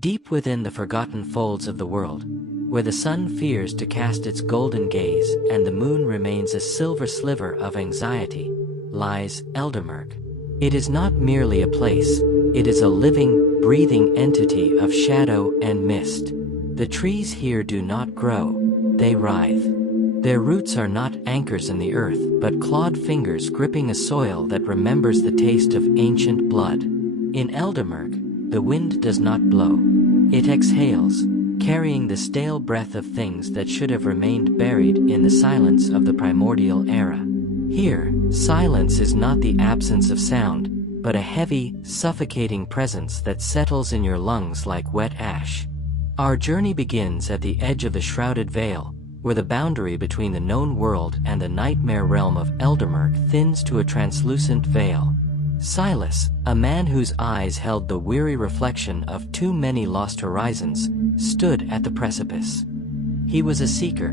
Deep within the forgotten folds of the world, where the sun fears to cast its golden gaze and the moon remains a silver sliver of anxiety, lies Eldermurk. It is not merely a place, it is a living, breathing entity of shadow and mist. The trees here do not grow, they writhe. Their roots are not anchors in the earth, but clawed fingers gripping a soil that remembers the taste of ancient blood. In Eldermurk, the wind does not blow. It exhales, carrying the stale breath of things that should have remained buried in the silence of the primordial era. Here, silence is not the absence of sound, but a heavy, suffocating presence that settles in your lungs like wet ash. Our journey begins at the edge of the shrouded veil, where the boundary between the known world and the nightmare realm of Eldermurk thins to a translucent veil. Silas, a man whose eyes held the weary reflection of too many lost horizons, stood at the precipice. He was a seeker,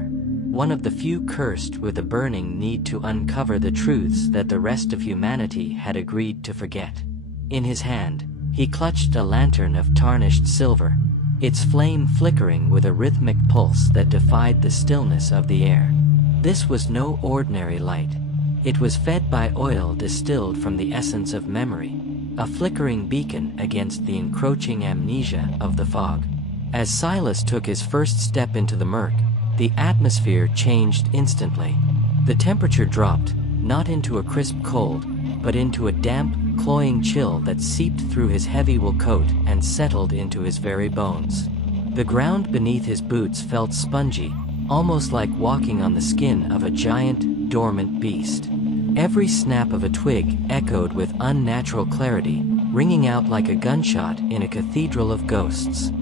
one of the few cursed with a burning need to uncover the truths that the rest of humanity had agreed to forget. In his hand, he clutched a lantern of tarnished silver, its flame flickering with a rhythmic pulse that defied the stillness of the air. This was no ordinary light. It was fed by oil distilled from the essence of memory, a flickering beacon against the encroaching amnesia of the fog. As Silas took his first step into the murk, the atmosphere changed instantly. The temperature dropped, not into a crisp cold, but into a damp, cloying chill that seeped through his heavy wool coat and settled into his very bones. The ground beneath his boots felt spongy, almost like walking on the skin of a giant, dormant beast. Every snap of a twig echoed with unnatural clarity, ringing out like a gunshot in a cathedral of ghosts.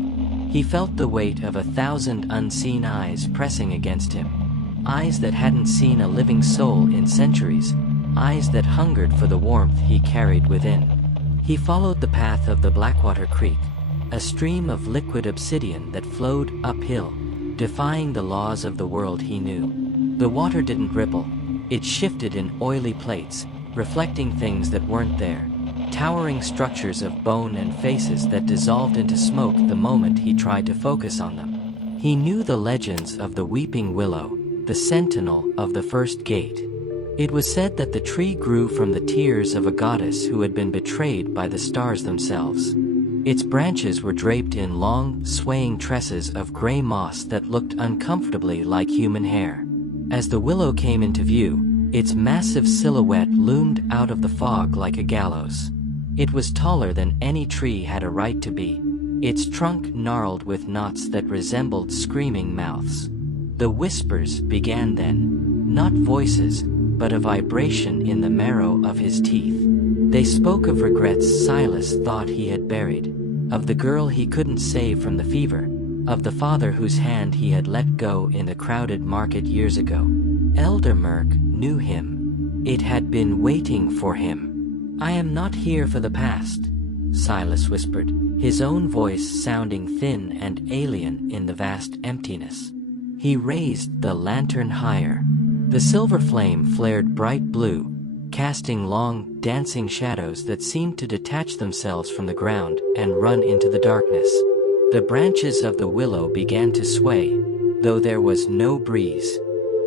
He felt the weight of 1,000 unseen eyes pressing against him. Eyes that hadn't seen a living soul in centuries, eyes that hungered for the warmth he carried within. He followed the path of the Blackwater Creek, a stream of liquid obsidian that flowed uphill, defying the laws of the world he knew. The water didn't ripple, it shifted in oily plates, reflecting things that weren't there, towering structures of bone and faces that dissolved into smoke the moment he tried to focus on them. He knew the legends of the Weeping Willow, the sentinel of the first gate. It was said that the tree grew from the tears of a goddess who had been betrayed by the stars themselves. Its branches were draped in long, swaying tresses of gray moss that looked uncomfortably like human hair. As the willow came into view, its massive silhouette loomed out of the fog like a gallows. It was taller than any tree had a right to be, its trunk gnarled with knots that resembled screaming mouths. The whispers began then, not voices, but a vibration in the marrow of his teeth. They spoke of regrets Silas thought he had buried, of the girl he couldn't save from the fever, of the father whose hand he had let go in the crowded market years ago. Eldermurk knew him. It had been waiting for him. "I am not here for the past," Silas whispered, his own voice sounding thin and alien in the vast emptiness. He raised the lantern higher. The silver flame flared bright blue, casting long, dancing shadows that seemed to detach themselves from the ground and run into the darkness. The branches of the willow began to sway, though there was no breeze.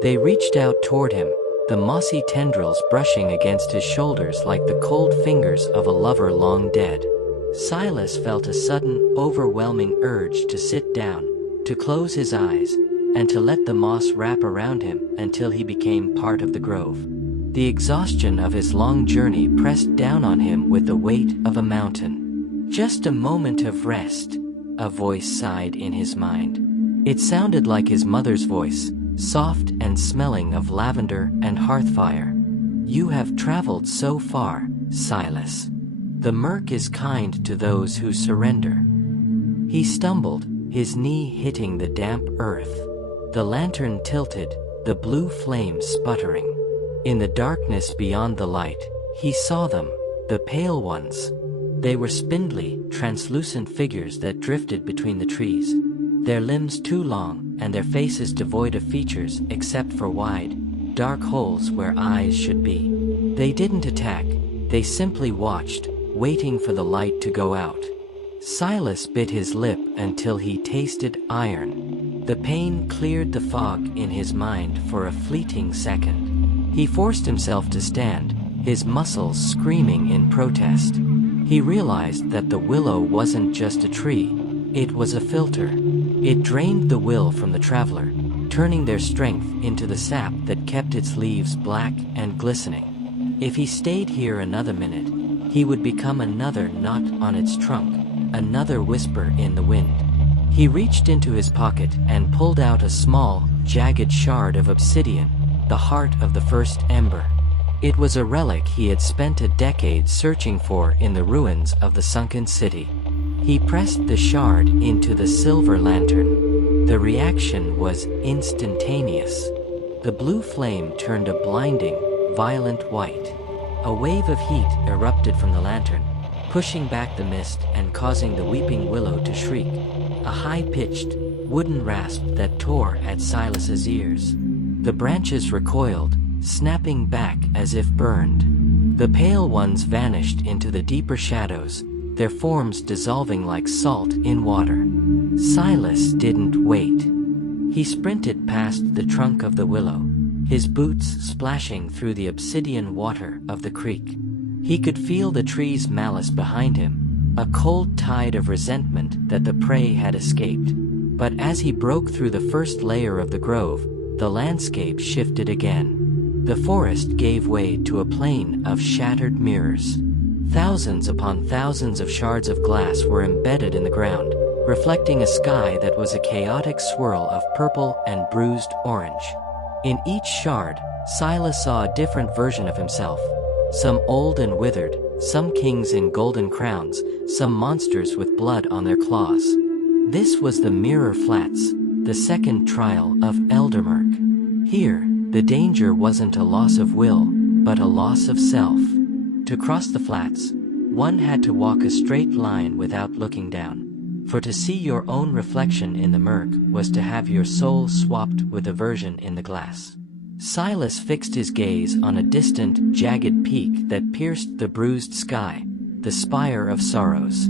They reached out toward him, the mossy tendrils brushing against his shoulders like the cold fingers of a lover long dead. Silas felt a sudden, overwhelming urge to sit down, to close his eyes, and to let the moss wrap around him until he became part of the grove. The exhaustion of his long journey pressed down on him with the weight of a mountain. "Just a moment of rest," a voice sighed in his mind. It sounded like his mother's voice, soft and smelling of lavender and hearthfire. "You have traveled so far, Silas. The murk is kind to those who surrender." He stumbled, his knee hitting the damp earth. The lantern tilted, the blue flame sputtering. In the darkness beyond the light, he saw them, the pale ones. They were spindly, translucent figures that drifted between the trees, their limbs too long and their faces devoid of features except for wide, dark holes where eyes should be. They didn't attack, they simply watched, waiting for the light to go out. Silas bit his lip until he tasted iron. The pain cleared the fog in his mind for a fleeting second. He forced himself to stand, his muscles screaming in protest. He realized that the willow wasn't just a tree, it was a filter. It drained the will from the traveler, turning their strength into the sap that kept its leaves black and glistening. If he stayed here another minute, he would become another knot on its trunk, another whisper in the wind. He reached into his pocket and pulled out a small, jagged shard of obsidian, the heart of the first ember. It was a relic he had spent a decade searching for in the ruins of the sunken city. He pressed the shard into the silver lantern. The reaction was instantaneous. The blue flame turned a blinding, violent white. A wave of heat erupted from the lantern, pushing back the mist and causing the weeping willow to shriek, a high-pitched, wooden rasp that tore at Silas's ears. The branches recoiled, snapping back as if burned. The pale ones vanished into the deeper shadows, their forms dissolving like salt in water. Silas didn't wait. He sprinted past the trunk of the willow, his boots splashing through the obsidian water of the creek. He could feel the tree's malice behind him, a cold tide of resentment that the prey had escaped. But as he broke through the first layer of the grove, the landscape shifted again. The forest gave way to a plain of shattered mirrors. Thousands upon thousands of shards of glass were embedded in the ground, reflecting a sky that was a chaotic swirl of purple and bruised orange. In each shard, Silas saw a different version of himself. Some old and withered, some kings in golden crowns, some monsters with blood on their claws. This was the Mirror Flats, the second trial of Eldermurk. Here, the danger wasn't a loss of will, but a loss of self. To cross the flats, one had to walk a straight line without looking down. For to see your own reflection in the murk was to have your soul swapped with a version in the glass. Silas fixed his gaze on a distant, jagged peak that pierced the bruised sky, the Spire of Sorrows.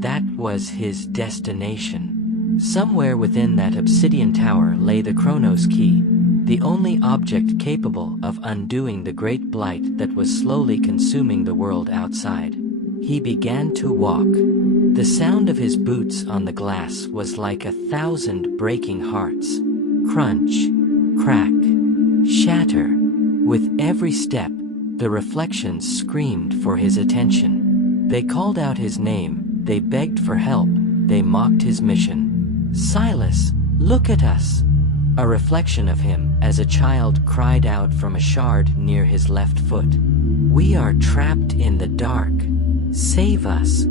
That was his destination. Somewhere within that obsidian tower lay the Chronos Key, the only object capable of undoing the great blight that was slowly consuming the world outside. He began to walk. The sound of his boots on the glass was like 1,000 breaking hearts. Crunch, crack, shatter. With every step, the reflections screamed for his attention. They called out his name, they begged for help, they mocked his mission. "Silas, look at us!" A reflection of him as a child cried out from a shard near his left foot. "We are trapped in the dark. Save us."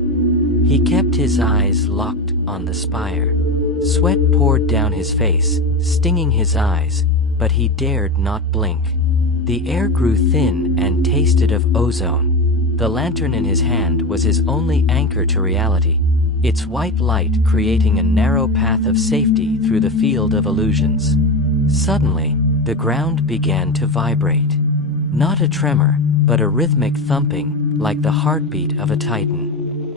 He kept his eyes locked on the spire. Sweat poured down his face, stinging his eyes, but he dared not blink. The air grew thin and tasted of ozone. The lantern in his hand was his only anchor to reality, its white light creating a narrow path of safety through the field of illusions. Suddenly, the ground began to vibrate. Not a tremor, but a rhythmic thumping, like the heartbeat of a titan.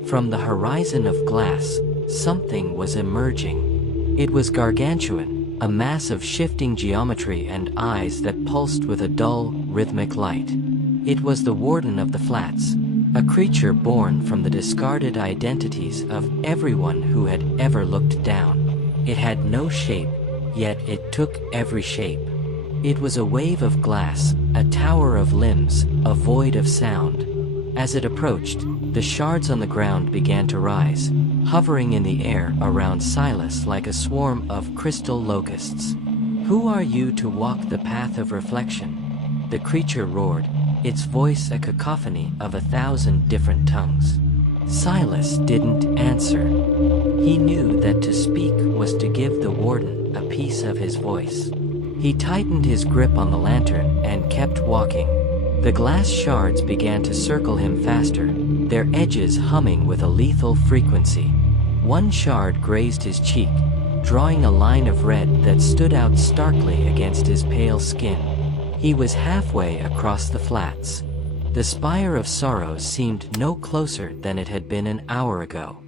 From the horizon of glass, something was emerging. It was gargantuan, a mass of shifting geometry and eyes that pulsed with a dull, rhythmic light. It was the Warden of the Flats, a creature born from the discarded identities of everyone who had ever looked down. It had no shape, yet it took every shape. It was a wave of glass, a tower of limbs, a void of sound. As it approached, the shards on the ground began to rise, hovering in the air around Silas like a swarm of crystal locusts. "Who are you to walk the path of reflection?" the creature roared, its voice a cacophony of 1,000 different tongues. Silas didn't answer. He knew that to speak was to give the Warden a piece of his voice. He tightened his grip on the lantern and kept walking. The glass shards began to circle him faster, their edges humming with a lethal frequency. One shard grazed his cheek, drawing a line of red that stood out starkly against his pale skin. He was halfway across the flats. The Spire of Sorrows seemed no closer than it had been an hour ago.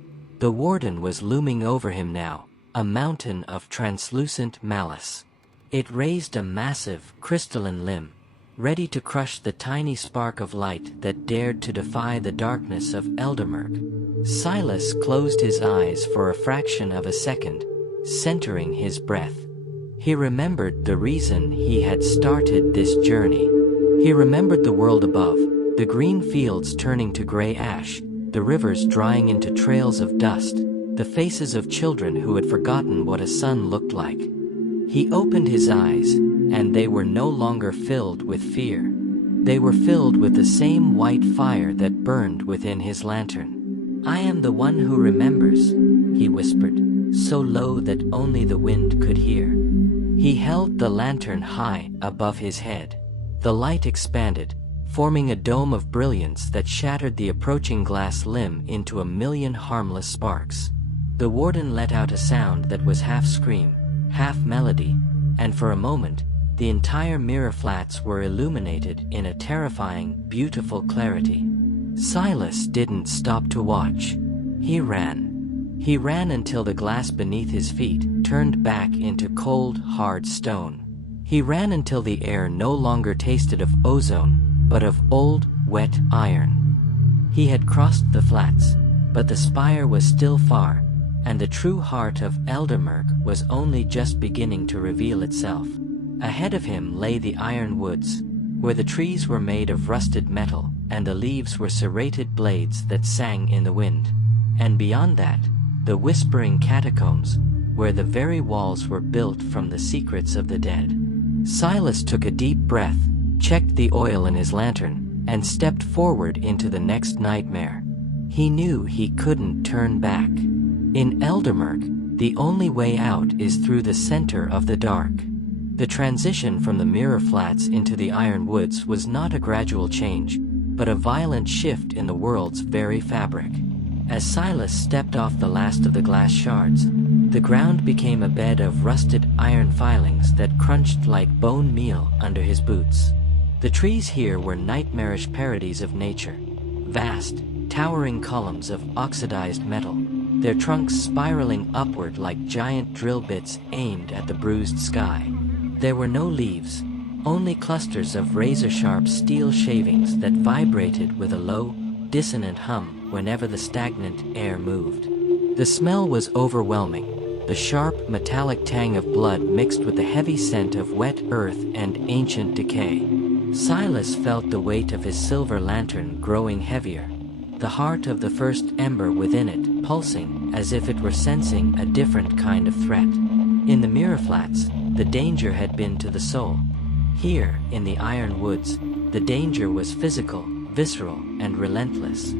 The warden was looming over him now, a mountain of translucent malice. It raised a massive, crystalline limb, ready to crush the tiny spark of light that dared to defy the darkness of Eldermurk. Silas closed his eyes for a fraction of a second, centering his breath. He remembered the reason he had started this journey. He remembered the world above, the green fields turning to gray ash, the rivers drying into trails of dust, the faces of children who had forgotten what a sun looked like. He opened his eyes, and they were no longer filled with fear. They were filled with the same white fire that burned within his lantern. "I am the one who remembers," he whispered, so low that only the wind could hear. He held the lantern high above his head. The light expanded, forming a dome of brilliance that shattered the approaching glass limb into a million harmless sparks. The warden let out a sound that was half scream, half melody, and for a moment, the entire mirror flats were illuminated in a terrifying, beautiful clarity. Silas didn't stop to watch. He ran. He ran until the glass beneath his feet turned back into cold, hard stone. He ran until the air no longer tasted of ozone, but of old, wet iron. He had crossed the flats, but the spire was still far, and the true heart of Eldermurk was only just beginning to reveal itself. Ahead of him lay the iron woods, where the trees were made of rusted metal, and the leaves were serrated blades that sang in the wind. And beyond that, the Whispering Catacombs, where the very walls were built from the secrets of the dead. Silas took a deep breath, checked the oil in his lantern, and stepped forward into the next nightmare. He knew he couldn't turn back. In Eldermurk, the only way out is through the center of the dark. The transition from the mirror flats into the iron woods was not a gradual change, but a violent shift in the world's very fabric. As Silas stepped off the last of the glass shards, the ground became a bed of rusted iron filings that crunched like bone meal under his boots. The trees here were nightmarish parodies of nature, vast, towering columns of oxidized metal, their trunks spiraling upward like giant drill bits aimed at the bruised sky. There were no leaves, only clusters of razor-sharp steel shavings that vibrated with a low, dissonant hum whenever the stagnant air moved. The smell was overwhelming, the sharp, metallic tang of blood mixed with the heavy scent of wet earth and ancient decay. Silas felt the weight of his silver lantern growing heavier, the heart of the first ember within it pulsing as if it were sensing a different kind of threat. In the mirror flats, the danger had been to the soul. Here, in the iron woods, the danger was physical, visceral, and relentless.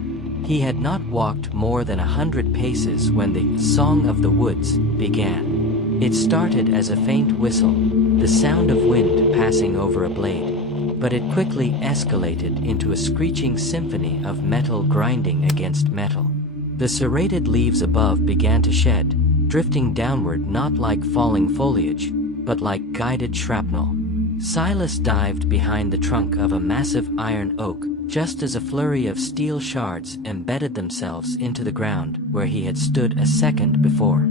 He had not walked more than 100 paces when the Song of the Woods began. It started as a faint whistle, the sound of wind passing over a blade, but it quickly escalated into a screeching symphony of metal grinding against metal. The serrated leaves above began to shed, drifting downward not like falling foliage, but like guided shrapnel. Silas dived behind the trunk of a massive iron oak, just as a flurry of steel shards embedded themselves into the ground where he had stood a second before.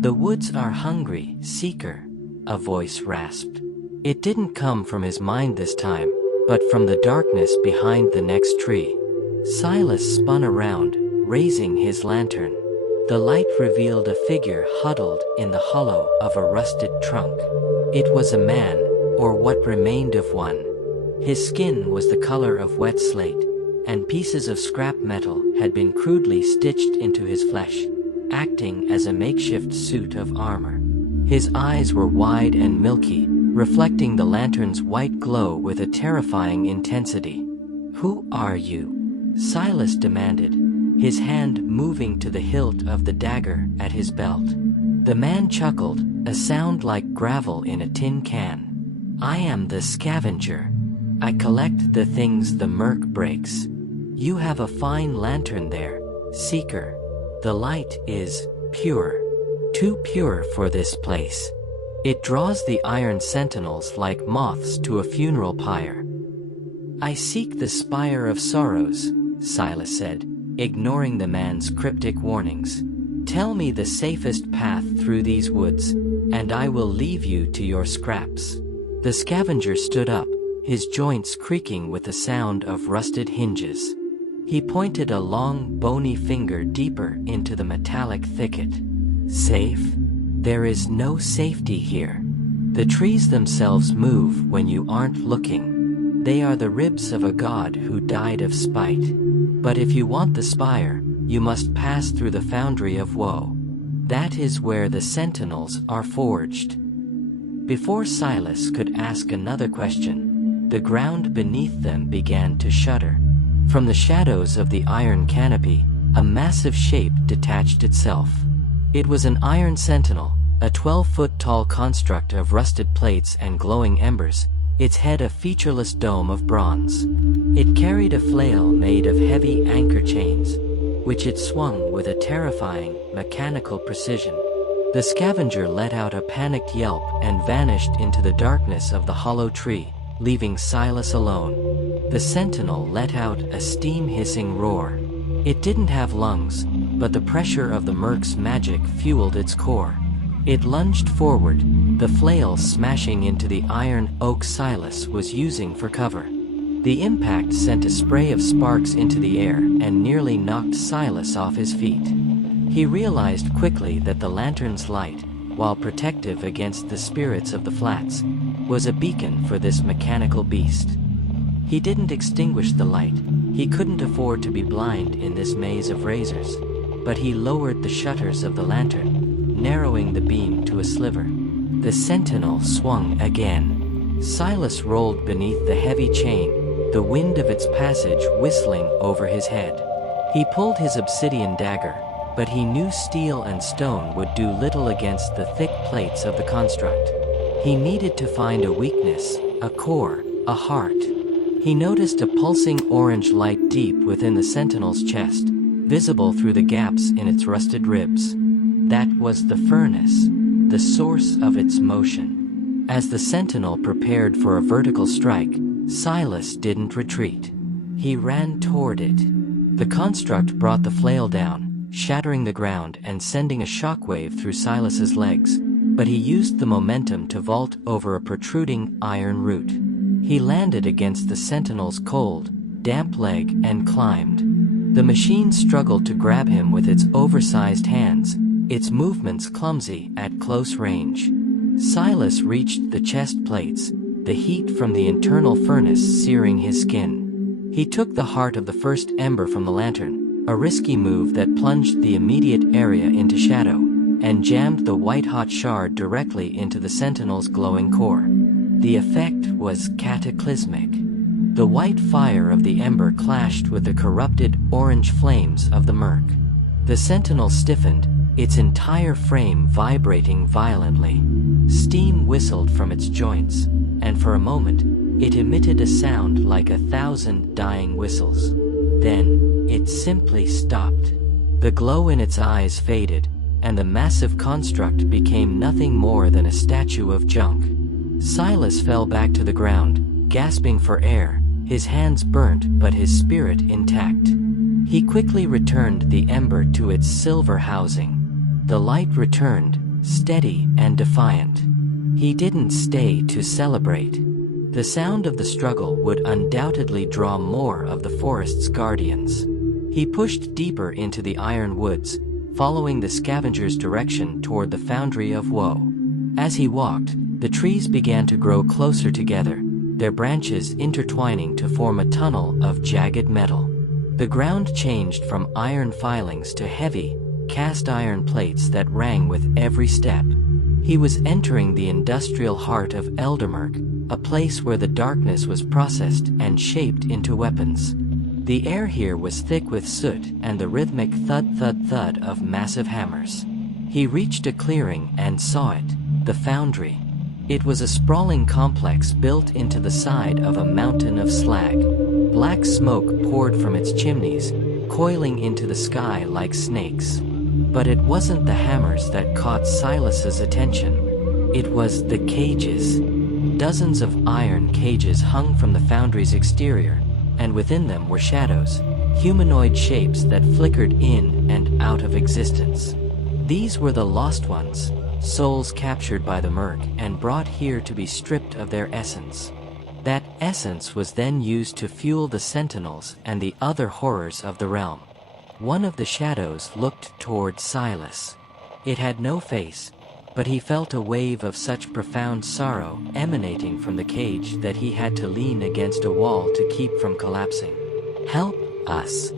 "The woods are hungry, Seeker," a voice rasped. It didn't come from his mind this time, but from the darkness behind the next tree. Silas spun around, raising his lantern. The light revealed a figure huddled in the hollow of a rusted trunk. It was a man, or what remained of one. His skin was the color of wet slate, and pieces of scrap metal had been crudely stitched into his flesh, acting as a makeshift suit of armor. His eyes were wide and milky, reflecting the lantern's white glow with a terrifying intensity. "Who are you?" Silas demanded, his hand moving to the hilt of the dagger at his belt. The man chuckled, a sound like gravel in a tin can. "I am the scavenger. I collect the things the murk breaks. You have a fine lantern there, Seeker. The light is pure. Too pure for this place. It draws the iron sentinels like moths to a funeral pyre." "I seek the Spire of Sorrows," Silas said, ignoring the man's cryptic warnings. Tell me the safest path through these woods, and I will leave you to your scraps." The scavenger stood up, his joints creaking with the sound of rusted hinges. He pointed a long, bony finger deeper into the metallic thicket. "Safe? There is no safety here. The trees themselves move when you aren't looking. They are the ribs of a god who died of spite. But if you want the spire, you must pass through the Foundry of Woe. That is where the sentinels are forged." Before Silas could ask another question, the ground beneath them began to shudder. From the shadows of the iron canopy, a massive shape detached itself. It was an iron sentinel, a 12-foot-tall construct of rusted plates and glowing embers, its head a featureless dome of bronze. It carried a flail made of heavy anchor chains, which it swung with a terrifying, mechanical precision. The scavenger let out a panicked yelp and vanished into the darkness of the hollow tree, leaving Silas alone. The sentinel let out a steam-hissing roar. It didn't have lungs, but the pressure of the merc's magic fueled its core. It lunged forward, the flail smashing into the iron oak Silas was using for cover. The impact sent a spray of sparks into the air and nearly knocked Silas off his feet. He realized quickly that the lantern's light, while protective against the spirits of the flats, was a beacon for this mechanical beast. He didn't extinguish the light. He couldn't afford to be blind in this maze of razors. But he lowered the shutters of the lantern, narrowing the beam to a sliver. The sentinel swung again. Silas rolled beneath the heavy chain, the wind of its passage whistling over his head. He pulled his obsidian dagger, but he knew steel and stone would do little against the thick plates of the construct. He needed to find a weakness, a core, a heart. He noticed a pulsing orange light deep within the sentinel's chest, visible through the gaps in its rusted ribs. That was the furnace, the source of its motion. As the sentinel prepared for a vertical strike, Silas didn't retreat. He ran toward it. The construct brought the flail down, shattering the ground and sending a shockwave through Silas's legs, but he used the momentum to vault over a protruding iron root. He landed against the sentinel's cold, damp leg and climbed. The machine struggled to grab him with its oversized hands, its movements clumsy at close range. Silas reached the chest plates, the heat from the internal furnace searing his skin. He took the heart of the first ember from the lantern, a risky move that plunged the immediate area into shadow, and jammed the white-hot shard directly into the sentinel's glowing core. The effect was cataclysmic. The white fire of the ember clashed with the corrupted orange flames of the murk. The sentinel stiffened, its entire frame vibrating violently. Steam whistled from its joints, and for a moment, it emitted a sound like 1,000 dying whistles. Then, it simply stopped. The glow in its eyes faded, and the massive construct became nothing more than a statue of junk. Silas fell back to the ground, gasping for air, his hands burnt but his spirit intact. He quickly returned the ember to its silver housing. The light returned, steady and defiant. He didn't stay to celebrate. The sound of the struggle would undoubtedly draw more of the forest's guardians. He pushed deeper into the iron woods, following the scavenger's direction toward the Foundry of Woe. As he walked, the trees began to grow closer together, their branches intertwining to form a tunnel of jagged metal. The ground changed from iron filings to heavy, cast iron plates that rang with every step. He was entering the industrial heart of Eldermurk, a place where the darkness was processed and shaped into weapons. The air here was thick with soot and the rhythmic thud-thud-thud of massive hammers. He reached a clearing and saw it, the foundry. It was a sprawling complex built into the side of a mountain of slag. Black smoke poured from its chimneys, coiling into the sky like snakes. But it wasn't the hammers that caught Silas's attention. It was the cages. Dozens of iron cages hung from the foundry's exterior, and within them were shadows, humanoid shapes that flickered in and out of existence. These were the lost ones, souls captured by the Murk and brought here to be stripped of their essence. That essence was then used to fuel the sentinels and the other horrors of the realm. One of the shadows looked toward Silas. It had no face, but he felt a wave of such profound sorrow emanating from the cage that he had to lean against a wall to keep from collapsing. "Help us!"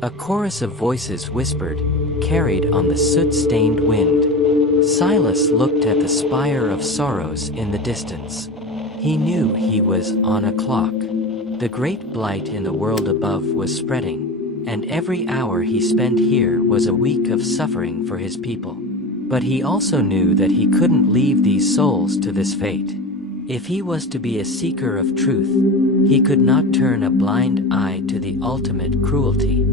A chorus of voices whispered, carried on the soot-stained wind. Silas looked at the Spire of Sorrows in the distance. He knew he was on a clock. The great blight in the world above was spreading, and every hour he spent here was a week of suffering for his people. But he also knew that he couldn't leave these souls to this fate. If he was to be a seeker of truth, he could not turn a blind eye to the ultimate cruelty.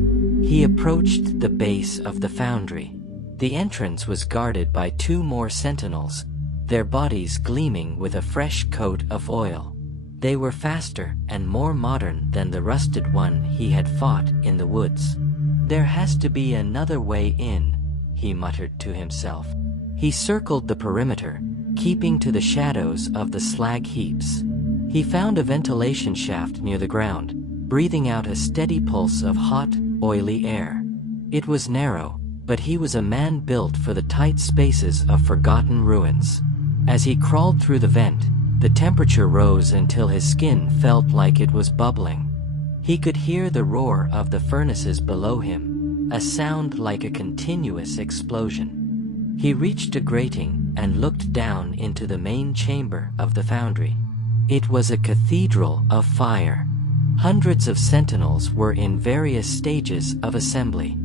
He approached the base of the foundry. The entrance was guarded by 2 more sentinels, their bodies gleaming with a fresh coat of oil. They were faster and more modern than the rusted one he had fought in the woods. "There has to be another way in," he muttered to himself. He circled the perimeter, keeping to the shadows of the slag heaps. He found a ventilation shaft near the ground, breathing out a steady pulse of hot, oily air. It was narrow, but he was a man built for the tight spaces of forgotten ruins. As he crawled through the vent, the temperature rose until his skin felt like it was bubbling. He could hear the roar of the furnaces below him, a sound like a continuous explosion. He reached a grating and looked down into the main chamber of the foundry. It was a cathedral of fire. Hundreds of sentinels were in various stages of assembly.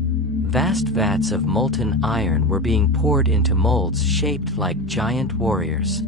Vast vats of molten iron were being poured into molds shaped like giant warriors.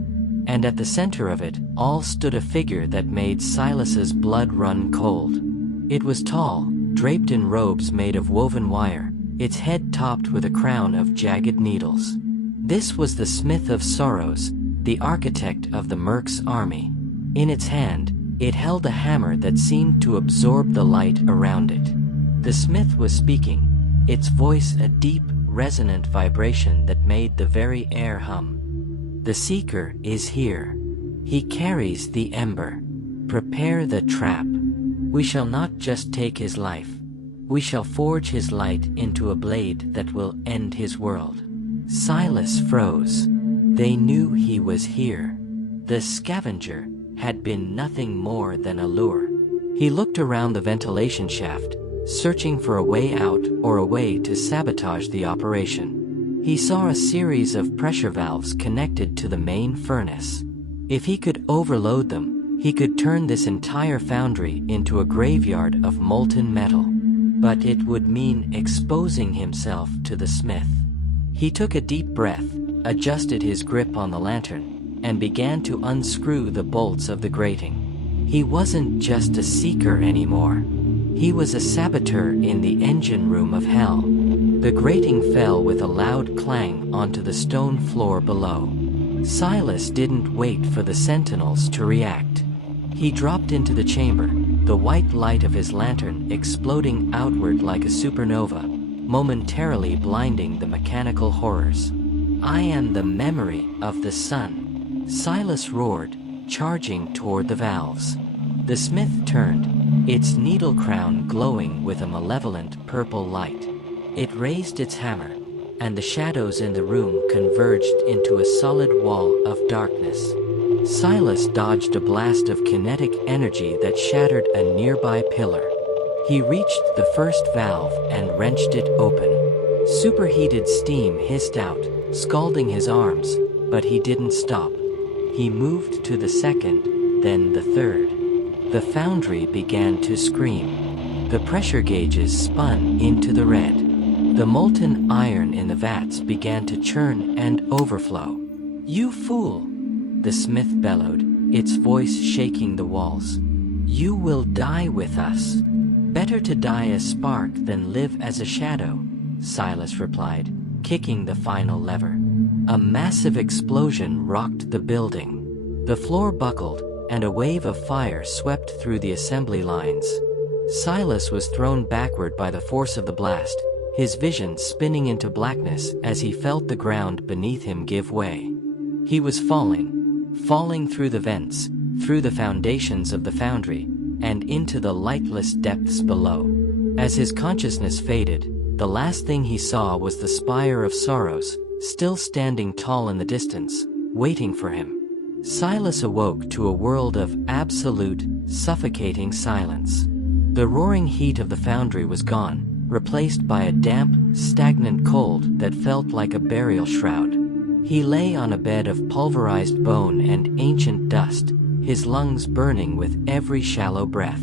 And at the center of it all stood a figure that made Silas's blood run cold. It was tall, draped in robes made of woven wire, its head topped with a crown of jagged needles. This was the Smith of Sorrows, the architect of the Murk's army. In its hand, it held a hammer that seemed to absorb the light around it. The smith was speaking, its voice a deep, resonant vibration that made the very air hum. "The Seeker is here. He carries the ember. Prepare the trap. We shall not just take his life. We shall forge his light into a blade that will end his world." Silas froze. They knew he was here. The scavenger had been nothing more than a lure. He looked around the ventilation shaft, searching for a way out or a way to sabotage the operation. He saw a series of pressure valves connected to the main furnace. If he could overload them, he could turn this entire foundry into a graveyard of molten metal. But it would mean exposing himself to the smith. He took a deep breath, adjusted his grip on the lantern, and began to unscrew the bolts of the grating. He wasn't just a seeker anymore. He was a saboteur in the engine room of hell. The grating fell with a loud clang onto the stone floor below. Silas didn't wait for the sentinels to react. He dropped into the chamber, the white light of his lantern exploding outward like a supernova, momentarily blinding the mechanical horrors. "I am the memory of the sun," Silas roared, charging toward the valves. The smith turned, its needle crown glowing with a malevolent purple light. It raised its hammer, and the shadows in the room converged into a solid wall of darkness. Silas dodged a blast of kinetic energy that shattered a nearby pillar. He reached the first valve and wrenched it open. Superheated steam hissed out, scalding his arms, but he didn't stop. He moved to the second, then the third. The foundry began to scream. The pressure gauges spun into the red. The molten iron in the vats began to churn and overflow. "You fool!" the smith bellowed, its voice shaking the walls. "You will die with us. Better to die a spark than live as a shadow," Silas replied, kicking the final lever. A massive explosion rocked the building. The floor buckled, and a wave of fire swept through the assembly lines. Silas was thrown backward by the force of the blast, his vision spinning into blackness as he felt the ground beneath him give way. He was falling through the vents, through the foundations of the foundry, and into the lightless depths below. As his consciousness faded, the last thing he saw was the Spire of Sorrows, still standing tall in the distance, waiting for him. Silas awoke to a world of absolute, suffocating silence. The roaring heat of the foundry was gone, replaced by a damp, stagnant cold that felt like a burial shroud. He lay on a bed of pulverized bone and ancient dust, his lungs burning with every shallow breath.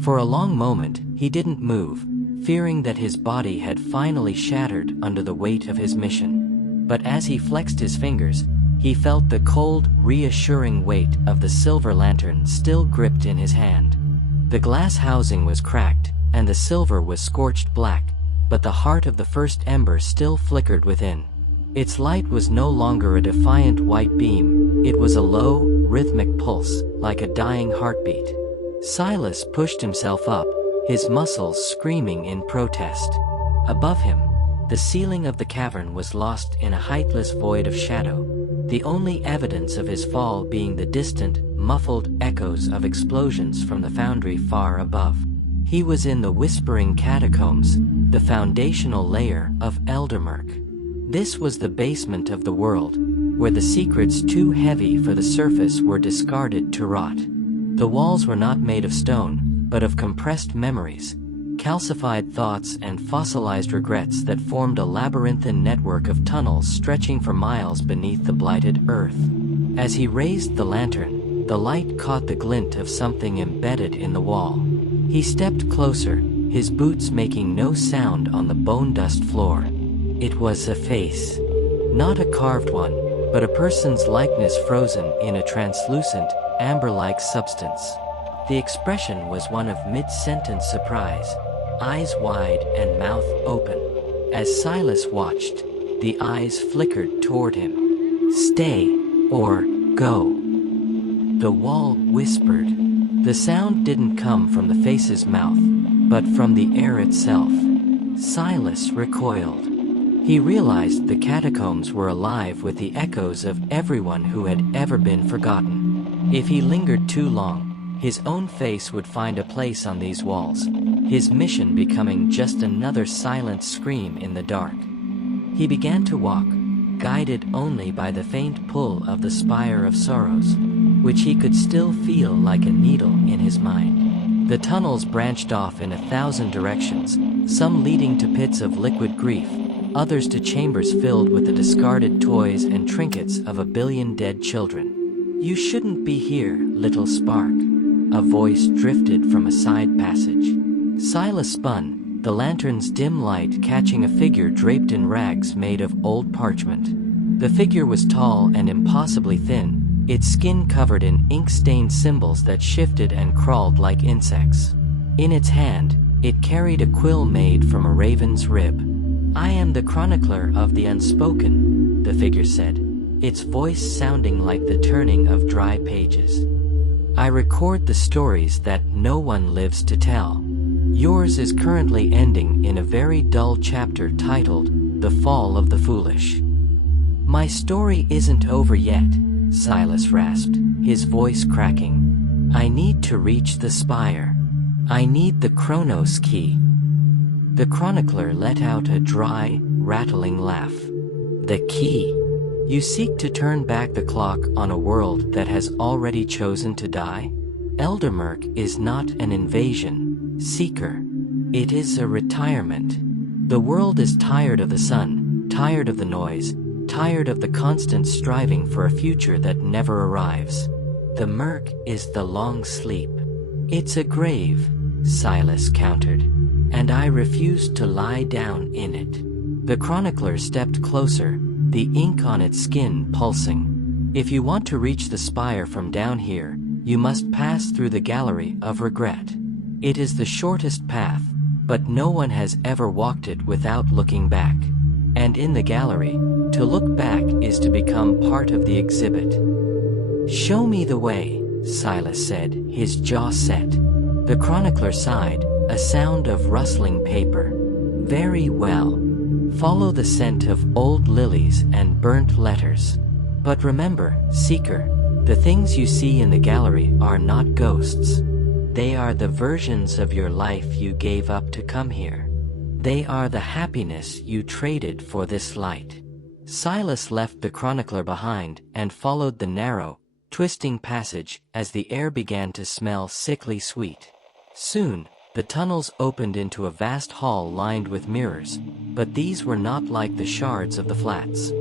For a long moment, he didn't move, fearing that his body had finally shattered under the weight of his mission. But as he flexed his fingers, he felt the cold, reassuring weight of the silver lantern still gripped in his hand. The glass housing was cracked, and the silver was scorched black, but the heart of the first ember still flickered within. Its light was no longer a defiant white beam, it was a low, rhythmic pulse, like a dying heartbeat. Silas pushed himself up, his muscles screaming in protest. Above him, the ceiling of the cavern was lost in a heightless void of shadow, the only evidence of his fall being the distant, muffled echoes of explosions from the foundry far above. He was in the Whispering Catacombs, the foundational layer of Eldermurk. This was the basement of the world, where the secrets too heavy for the surface were discarded to rot. The walls were not made of stone, but of compressed memories, calcified thoughts and fossilized regrets that formed a labyrinthine network of tunnels stretching for miles beneath the blighted earth. As he raised the lantern, the light caught the glint of something embedded in the wall. He stepped closer, his boots making no sound on the bone-dust floor. It was a face. Not a carved one, but a person's likeness frozen in a translucent, amber-like substance. The expression was one of mid-sentence surprise, eyes wide and mouth open. As Silas watched, the eyes flickered toward him. "Stay, or go," the wall whispered. The sound didn't come from the face's mouth, but from the air itself. Silas recoiled. He realized the catacombs were alive with the echoes of everyone who had ever been forgotten. If he lingered too long, his own face would find a place on these walls, his mission becoming just another silent scream in the dark. He began to walk, guided only by the faint pull of the Spire of Sorrows, which he could still feel like a needle in his mind. The tunnels branched off in 1,000 directions, some leading to pits of liquid grief, others to chambers filled with the discarded toys and trinkets of 1 billion dead children. "You shouldn't be here, little spark," a voice drifted from a side passage. Silas spun, the lantern's dim light catching a figure draped in rags made of old parchment. The figure was tall and impossibly thin, its skin covered in ink-stained symbols that shifted and crawled like insects. In its hand, it carried a quill made from a raven's rib. "I am the chronicler of the unspoken," the figure said, its voice sounding like the turning of dry pages. "I record the stories that no one lives to tell. Yours is currently ending in a very dull chapter titled, The Fall of the Foolish." "My story isn't over yet," Silas rasped, his voice cracking. "I need to reach the spire. I need the Chronos Key." The chronicler let out a dry, rattling laugh. "The key? You seek to turn back the clock on a world that has already chosen to die? Eldermurk is not an invasion, Seeker. It is a retirement. The world is tired of the sun, tired of the noise, tired of the constant striving for a future that never arrives. The murk is the long sleep. It's a grave," Silas countered, "and I refuse to lie down in it." The chronicler stepped closer, the ink on its skin pulsing. "If you want to reach the spire from down here, you must pass through the Gallery of Regret. It is the shortest path, but no one has ever walked it without looking back. And in the gallery, to look back is to become part of the exhibit." "Show me the way," Silas said, his jaw set. The chronicler sighed, a sound of rustling paper. Very well. Follow the scent of old lilies and burnt letters. But remember, Seeker, the things you see in the gallery are not ghosts. They are the versions of your life you gave up to come here. They are the happiness you traded for this light. Silas left the chronicler behind and followed the narrow, twisting passage as the air began to smell sickly sweet. Soon, the tunnels opened into a vast hall lined with mirrors, but these were not like the shards of the flats.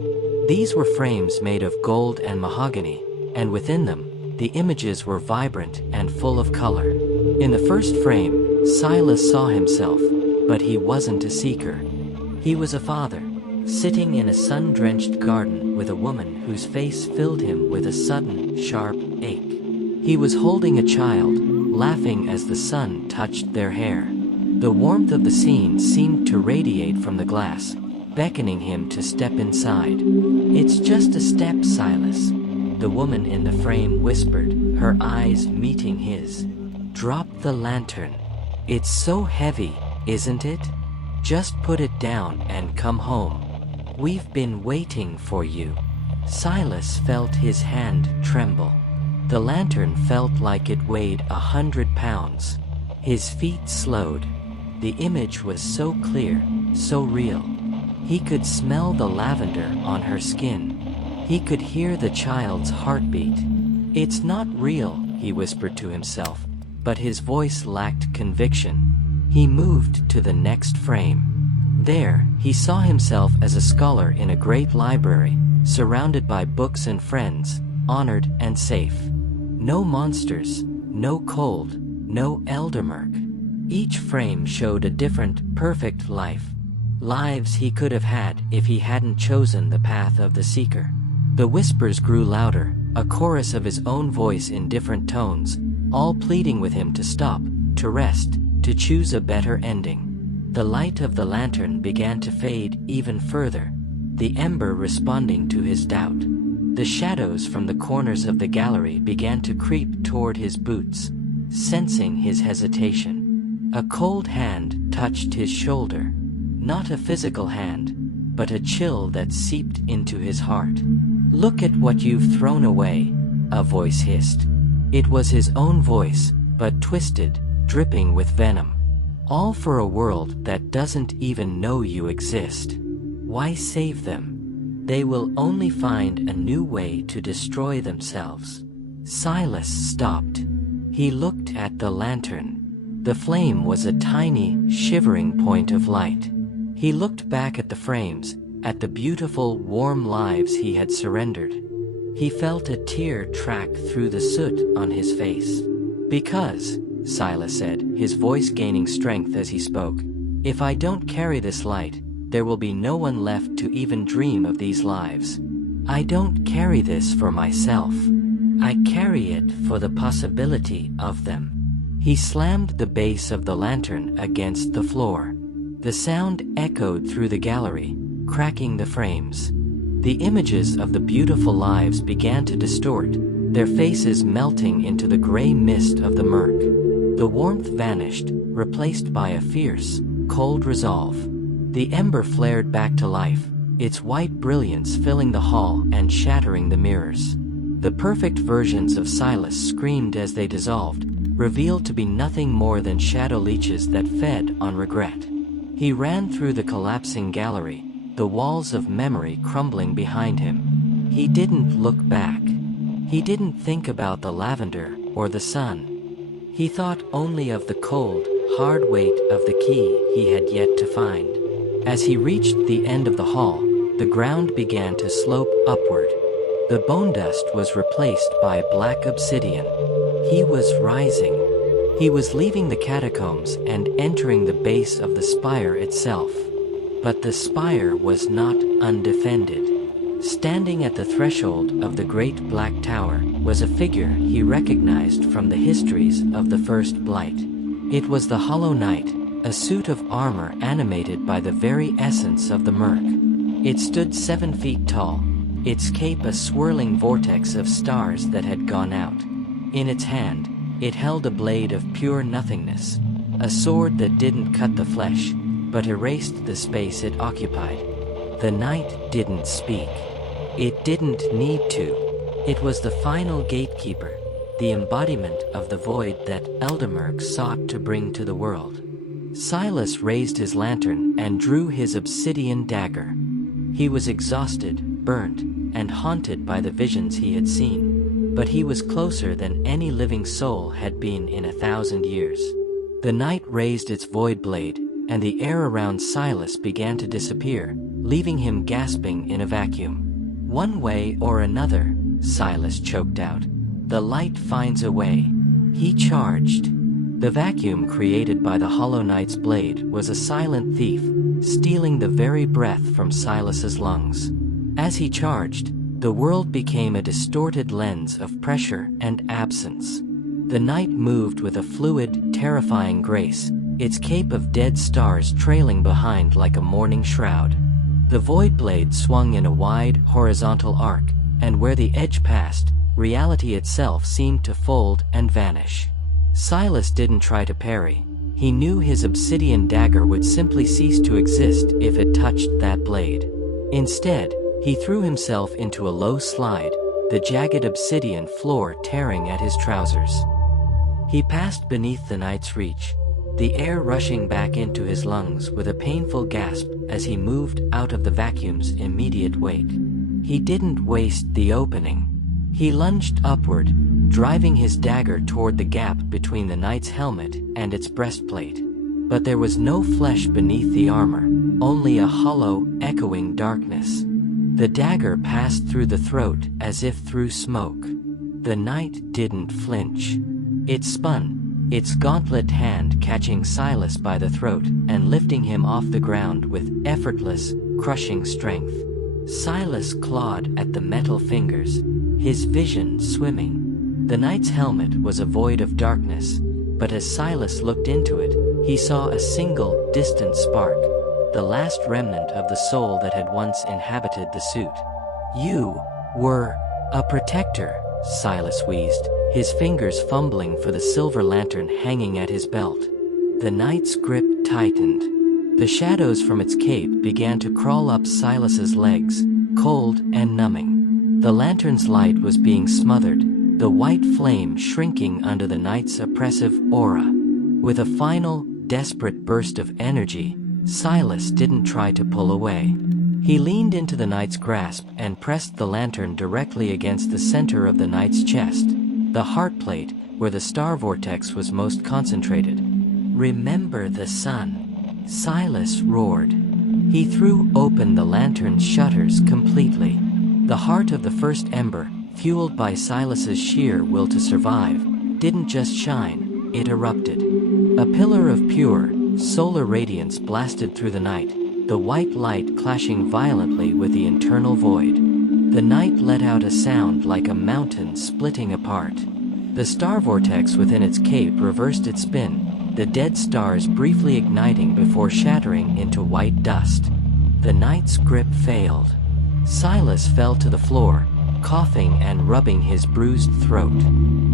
These were frames made of gold and mahogany, and within them, the images were vibrant and full of color. In the first frame, Silas saw himself, but he wasn't a seeker. He was a father, sitting in a sun-drenched garden with a woman whose face filled him with a sudden, sharp ache. He was holding a child, laughing as the sun touched their hair. The warmth of the scene seemed to radiate from the glass, beckoning him to step inside. "It's just a step, Silas," the woman in the frame whispered, her eyes meeting his. "Drop the lantern. It's so heavy, isn't it? Just put it down and come home. We've been waiting for you." Silas felt his hand tremble. The lantern felt like it weighed 100 pounds. His feet slowed. The image was so clear, so real. He could smell the lavender on her skin. He could hear the child's heartbeat. "It's not real," he whispered to himself, but his voice lacked conviction. He moved to the next frame. There, he saw himself as a scholar in a great library, surrounded by books and friends, honored and safe. No monsters, no cold, no Eldermurk. Each frame showed a different, perfect life. Lives he could have had if he hadn't chosen the path of the seeker. The whispers grew louder, a chorus of his own voice in different tones, all pleading with him to stop, to rest, to choose a better ending. The light of the lantern began to fade even further, the ember responding to his doubt. The shadows from the corners of the gallery began to creep toward his boots, sensing his hesitation. A cold hand touched his shoulder. Not a physical hand, but a chill that seeped into his heart. "Look at what you've thrown away," a voice hissed. It was his own voice, but twisted, dripping with venom. "All for a world that doesn't even know you exist. Why save them? They will only find a new way to destroy themselves." Silas stopped. He looked at the lantern. The flame was a tiny, shivering point of light. He looked back at the frames, at the beautiful, warm lives he had surrendered. He felt a tear track through the soot on his face. "Because," Silas said, his voice gaining strength as he spoke, "if I don't carry this light, there will be no one left to even dream of these lives. I don't carry this for myself. I carry it for the possibility of them." He slammed the base of the lantern against the floor. The sound echoed through the gallery, cracking the frames. The images of the beautiful lives began to distort, their faces melting into the gray mist of the murk. The warmth vanished, replaced by a fierce, cold resolve. The ember flared back to life, its white brilliance filling the hall and shattering the mirrors. The perfect versions of Silas screamed as they dissolved, revealed to be nothing more than shadow leeches that fed on regret. He ran through the collapsing gallery, the walls of memory crumbling behind him. He didn't look back. He didn't think about the lavender or the sun. He thought only of the cold, hard weight of the key he had yet to find. As he reached the end of the hall, the ground began to slope upward. The bone dust was replaced by black obsidian. He was rising. He was leaving the catacombs and entering the base of the spire itself. But the spire was not undefended. Standing at the threshold of the great black tower was a figure he recognized from the histories of the First Blight. It was the Hollow Knight, a suit of armor animated by the very essence of the murk. It stood 7 feet tall, its cape a swirling vortex of stars that had gone out. In its hand, it held a blade of pure nothingness, a sword that didn't cut the flesh, but erased the space it occupied. The night didn't speak. It didn't need to. It was the final gatekeeper, the embodiment of the void that Eldermurk sought to bring to the world. Silas raised his lantern and drew his obsidian dagger. He was exhausted, burnt, and haunted by the visions he had seen, but he was closer than any living soul had been in 1,000 years. The night raised its void blade, and the air around Silas began to disappear, leaving him gasping in a vacuum. One way or another, Silas choked out. The light finds a way. He charged. The vacuum created by the Hollow Knight's blade was a silent thief, stealing the very breath from Silas's lungs. As he charged, the world became a distorted lens of pressure and absence. The night moved with a fluid, terrifying grace, its cape of dead stars trailing behind like a mourning shroud. The void blade swung in a wide, horizontal arc, and where the edge passed, reality itself seemed to fold and vanish. Silas didn't try to parry. He knew his obsidian dagger would simply cease to exist if it touched that blade. Instead, he threw himself into a low slide, the jagged obsidian floor tearing at his trousers. He passed beneath the knight's reach, the air rushing back into his lungs with a painful gasp as he moved out of the vacuum's immediate wake. He didn't waste the opening. He lunged upward, driving his dagger toward the gap between the knight's helmet and its breastplate. But there was no flesh beneath the armor, only a hollow, echoing darkness. The dagger passed through the throat as if through smoke. The knight didn't flinch. It spun, its gauntlet hand catching Silas by the throat and lifting him off the ground with effortless, crushing strength. Silas clawed at the metal fingers, his vision swimming. The knight's helmet was a void of darkness, but as Silas looked into it, he saw a single, distant spark, the last remnant of the soul that had once inhabited the suit. "You were a protector," Silas wheezed, his fingers fumbling for the silver lantern hanging at his belt. The knight's grip tightened. The shadows from its cape began to crawl up Silas's legs, cold and numbing. The lantern's light was being smothered, the white flame shrinking under the knight's oppressive aura. With a final, desperate burst of energy, Silas didn't try to pull away. He leaned into the knight's grasp and pressed the lantern directly against the center of the knight's chest, the heart plate where the star vortex was most concentrated. "Remember the sun," Silas roared. He threw open the lantern's shutters completely. The heart of the first ember, fueled by Silas's sheer will to survive, didn't just shine, it erupted. A pillar of pure, solar radiance blasted through the night, the white light clashing violently with the internal void. The night let out a sound like a mountain splitting apart. The star vortex within its cape reversed its spin, the dead stars briefly igniting before shattering into white dust. The knight's grip failed. Silas fell to the floor, coughing and rubbing his bruised throat.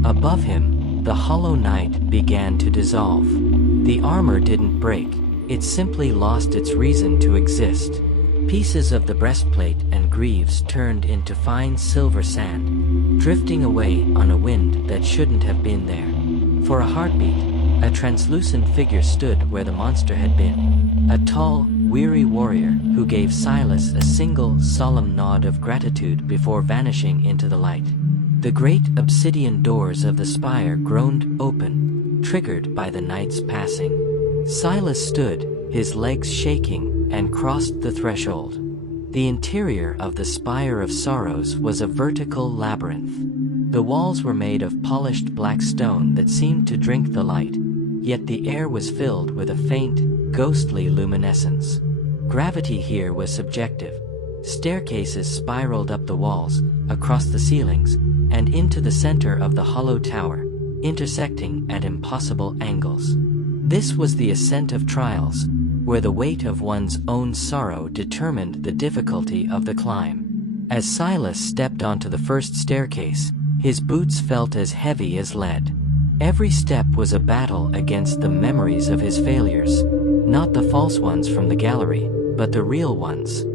Above him, the hollow night began to dissolve. The armor didn't break, it simply lost its reason to exist. Pieces of the breastplate and greaves turned into fine silver sand, drifting away on a wind that shouldn't have been there. For a heartbeat, a translucent figure stood where the monster had been. A tall, weary warrior who gave Silas a single, solemn nod of gratitude before vanishing into the light. The great obsidian doors of the spire groaned open, triggered by the knight's passing. Silas stood, his legs shaking, and crossed the threshold. The interior of the Spire of Sorrows was a vertical labyrinth. The walls were made of polished black stone that seemed to drink the light, yet the air was filled with a faint, ghostly luminescence. Gravity here was subjective. Staircases spiraled up the walls, across the ceilings, and into the center of the hollow tower, intersecting at impossible angles. This was the ascent of trials, where the weight of one's own sorrow determined the difficulty of the climb. As Silas stepped onto the first staircase, his boots felt as heavy as lead. Every step was a battle against the memories of his failures. not the false ones from the gallery, but the real ones.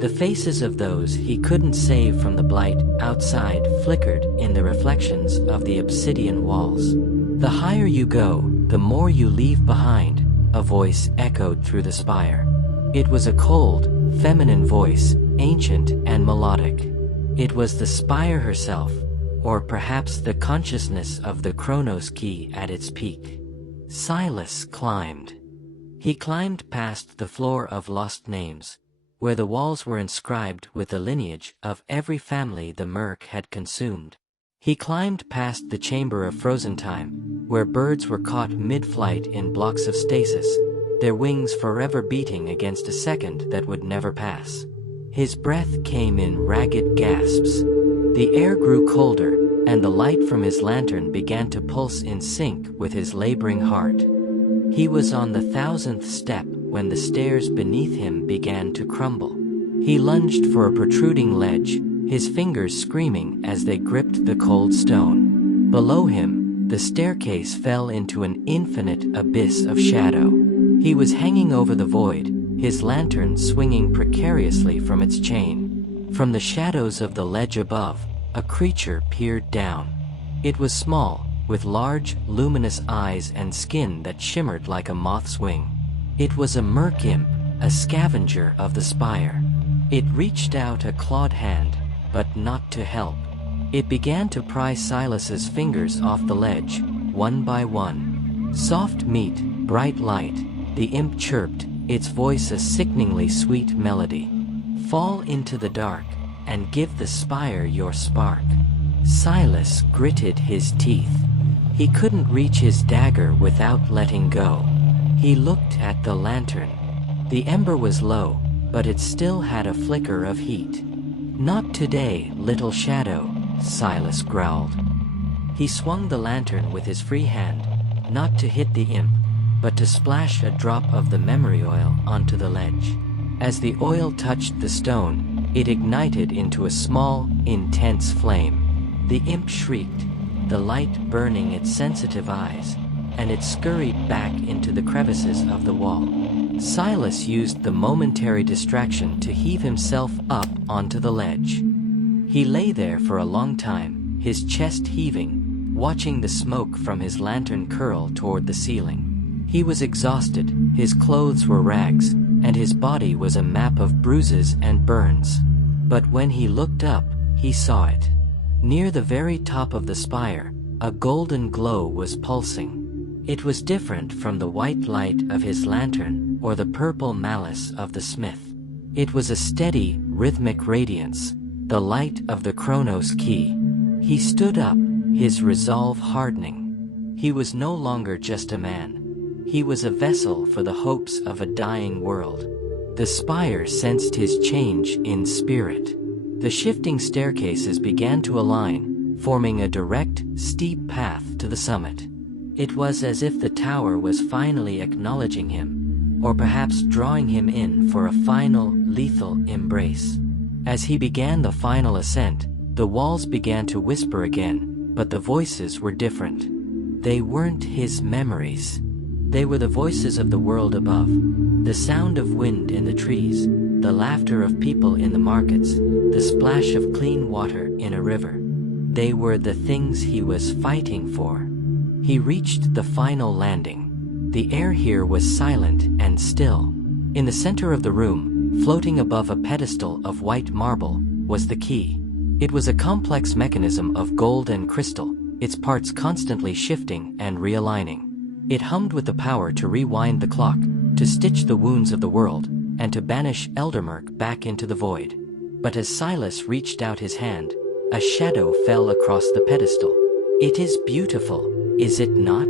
The faces of those he couldn't save from the blight outside flickered in the reflections of the obsidian walls. The higher you go, the more you leave behind, a voice echoed through the spire. It was a cold, feminine voice, ancient and melodic. It was the spire herself, or perhaps the consciousness of the Chronos Key at its peak. Silas climbed. He climbed past the floor of lost names, where the walls were inscribed with the lineage of every family the Murk had consumed. He climbed past the chamber of frozen time, where birds were caught mid-flight in blocks of stasis, their wings forever beating against a second that would never pass. His breath came in ragged gasps. The air grew colder, and the light from his lantern began to pulse in sync with his laboring heart. He was on the 1,000th step when the stairs beneath him began to crumble. He lunged for a protruding ledge, his fingers screaming as they gripped the cold stone. Below him, the staircase fell into an infinite abyss of shadow. He was hanging over the void, his lantern swinging precariously from its chain. From the shadows of the ledge above, a creature peered down. It was small, with large, luminous eyes and skin that shimmered like a moth's wing. It was a Murk imp, a scavenger of the spire. It reached out a clawed hand, but not to help. It began to pry Silas's fingers off the ledge, one by one. Soft meat, bright light, the imp chirped, its voice a sickeningly sweet melody. Fall into the dark, and give the spire your spark. Silas gritted his teeth. He couldn't reach his dagger without letting go. He looked at the lantern. The ember was low, but it still had a flicker of heat. Not today, little shadow, Silas growled. He swung the lantern with his free hand, not to hit the imp, but to splash a drop of the memory oil onto the ledge. As the oil touched the stone, it ignited into a small, intense flame. The imp shrieked, the light burning its sensitive eyes, and it scurried back into the crevices of the wall. Silas used the momentary distraction to heave himself up onto the ledge. He lay there for a long time, his chest heaving, watching the smoke from his lantern curl toward the ceiling. He was exhausted, his clothes were rags, and his body was a map of bruises and burns. But when he looked up, he saw it. Near the very top of the spire, a golden glow was pulsing. It was different from the white light of his lantern or the purple malice of the smith. It was a steady, rhythmic radiance, the light of the Chronos Key. He stood up, his resolve hardening. He was no longer just a man. He was a vessel for the hopes of a dying world. The spire sensed his change in spirit. The shifting staircases began to align, forming a direct, steep path to the summit. It was as if the tower was finally acknowledging him, or perhaps drawing him in for a final, lethal embrace. As he began the final ascent, the walls began to whisper again, but the voices were different. They weren't his memories. They were the voices of the world above, the sound of wind in the trees, the laughter of people in the markets, the splash of clean water in a river. They were the things he was fighting for. He reached the final landing. The air here was silent and still. In the center of the room, floating above a pedestal of white marble, was the key. It was a complex mechanism of gold and crystal, its parts constantly shifting and realigning. It hummed with the power to rewind the clock, to stitch the wounds of the world, and to banish Eldermurk back into the void. But as Silas reached out his hand, a shadow fell across the pedestal. "It is beautiful, is it not?"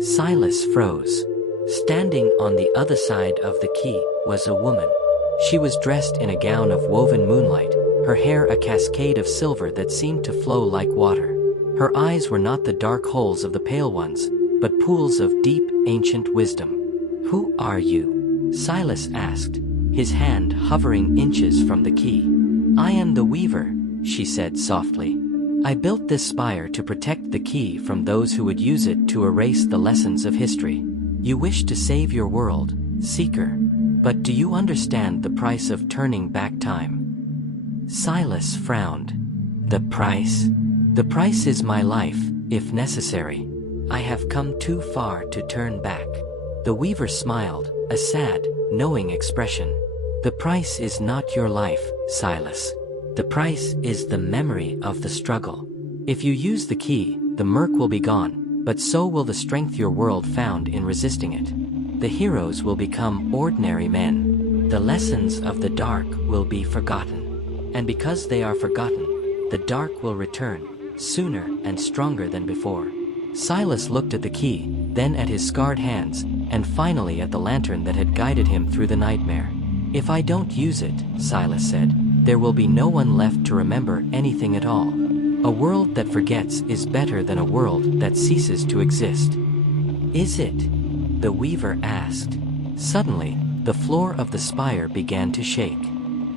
Silas froze. Standing on the other side of the key was a woman. She was dressed in a gown of woven moonlight, her hair a cascade of silver that seemed to flow like water. Her eyes were not the dark holes of the pale ones, but pools of deep, ancient wisdom. "Who are you?" Silas asked, his hand hovering inches from the key. "I am the Weaver," she said softly. "I built this spire to protect the key from those who would use it to erase the lessons of history. You wish to save your world, Seeker. But do you understand the price of turning back time? Silas frowned. The price? The price is my life, if necessary. I have come too far to turn back. The weaver smiled, a sad, knowing expression. The price is not your life, Silas. The price is the memory of the struggle. If you use the key, the murk will be gone, but so will the strength your world found in resisting it. The heroes will become ordinary men. The lessons of the dark will be forgotten. And because they are forgotten, the dark will return, sooner and stronger than before. Silas looked at the key, then at his scarred hands, and finally at the lantern that had guided him through the nightmare. If I don't use it, Silas said, there will be no one left to remember anything at all. A world that forgets is better than a world that ceases to exist. Is it? The weaver asked. Suddenly, the floor of the spire began to shake.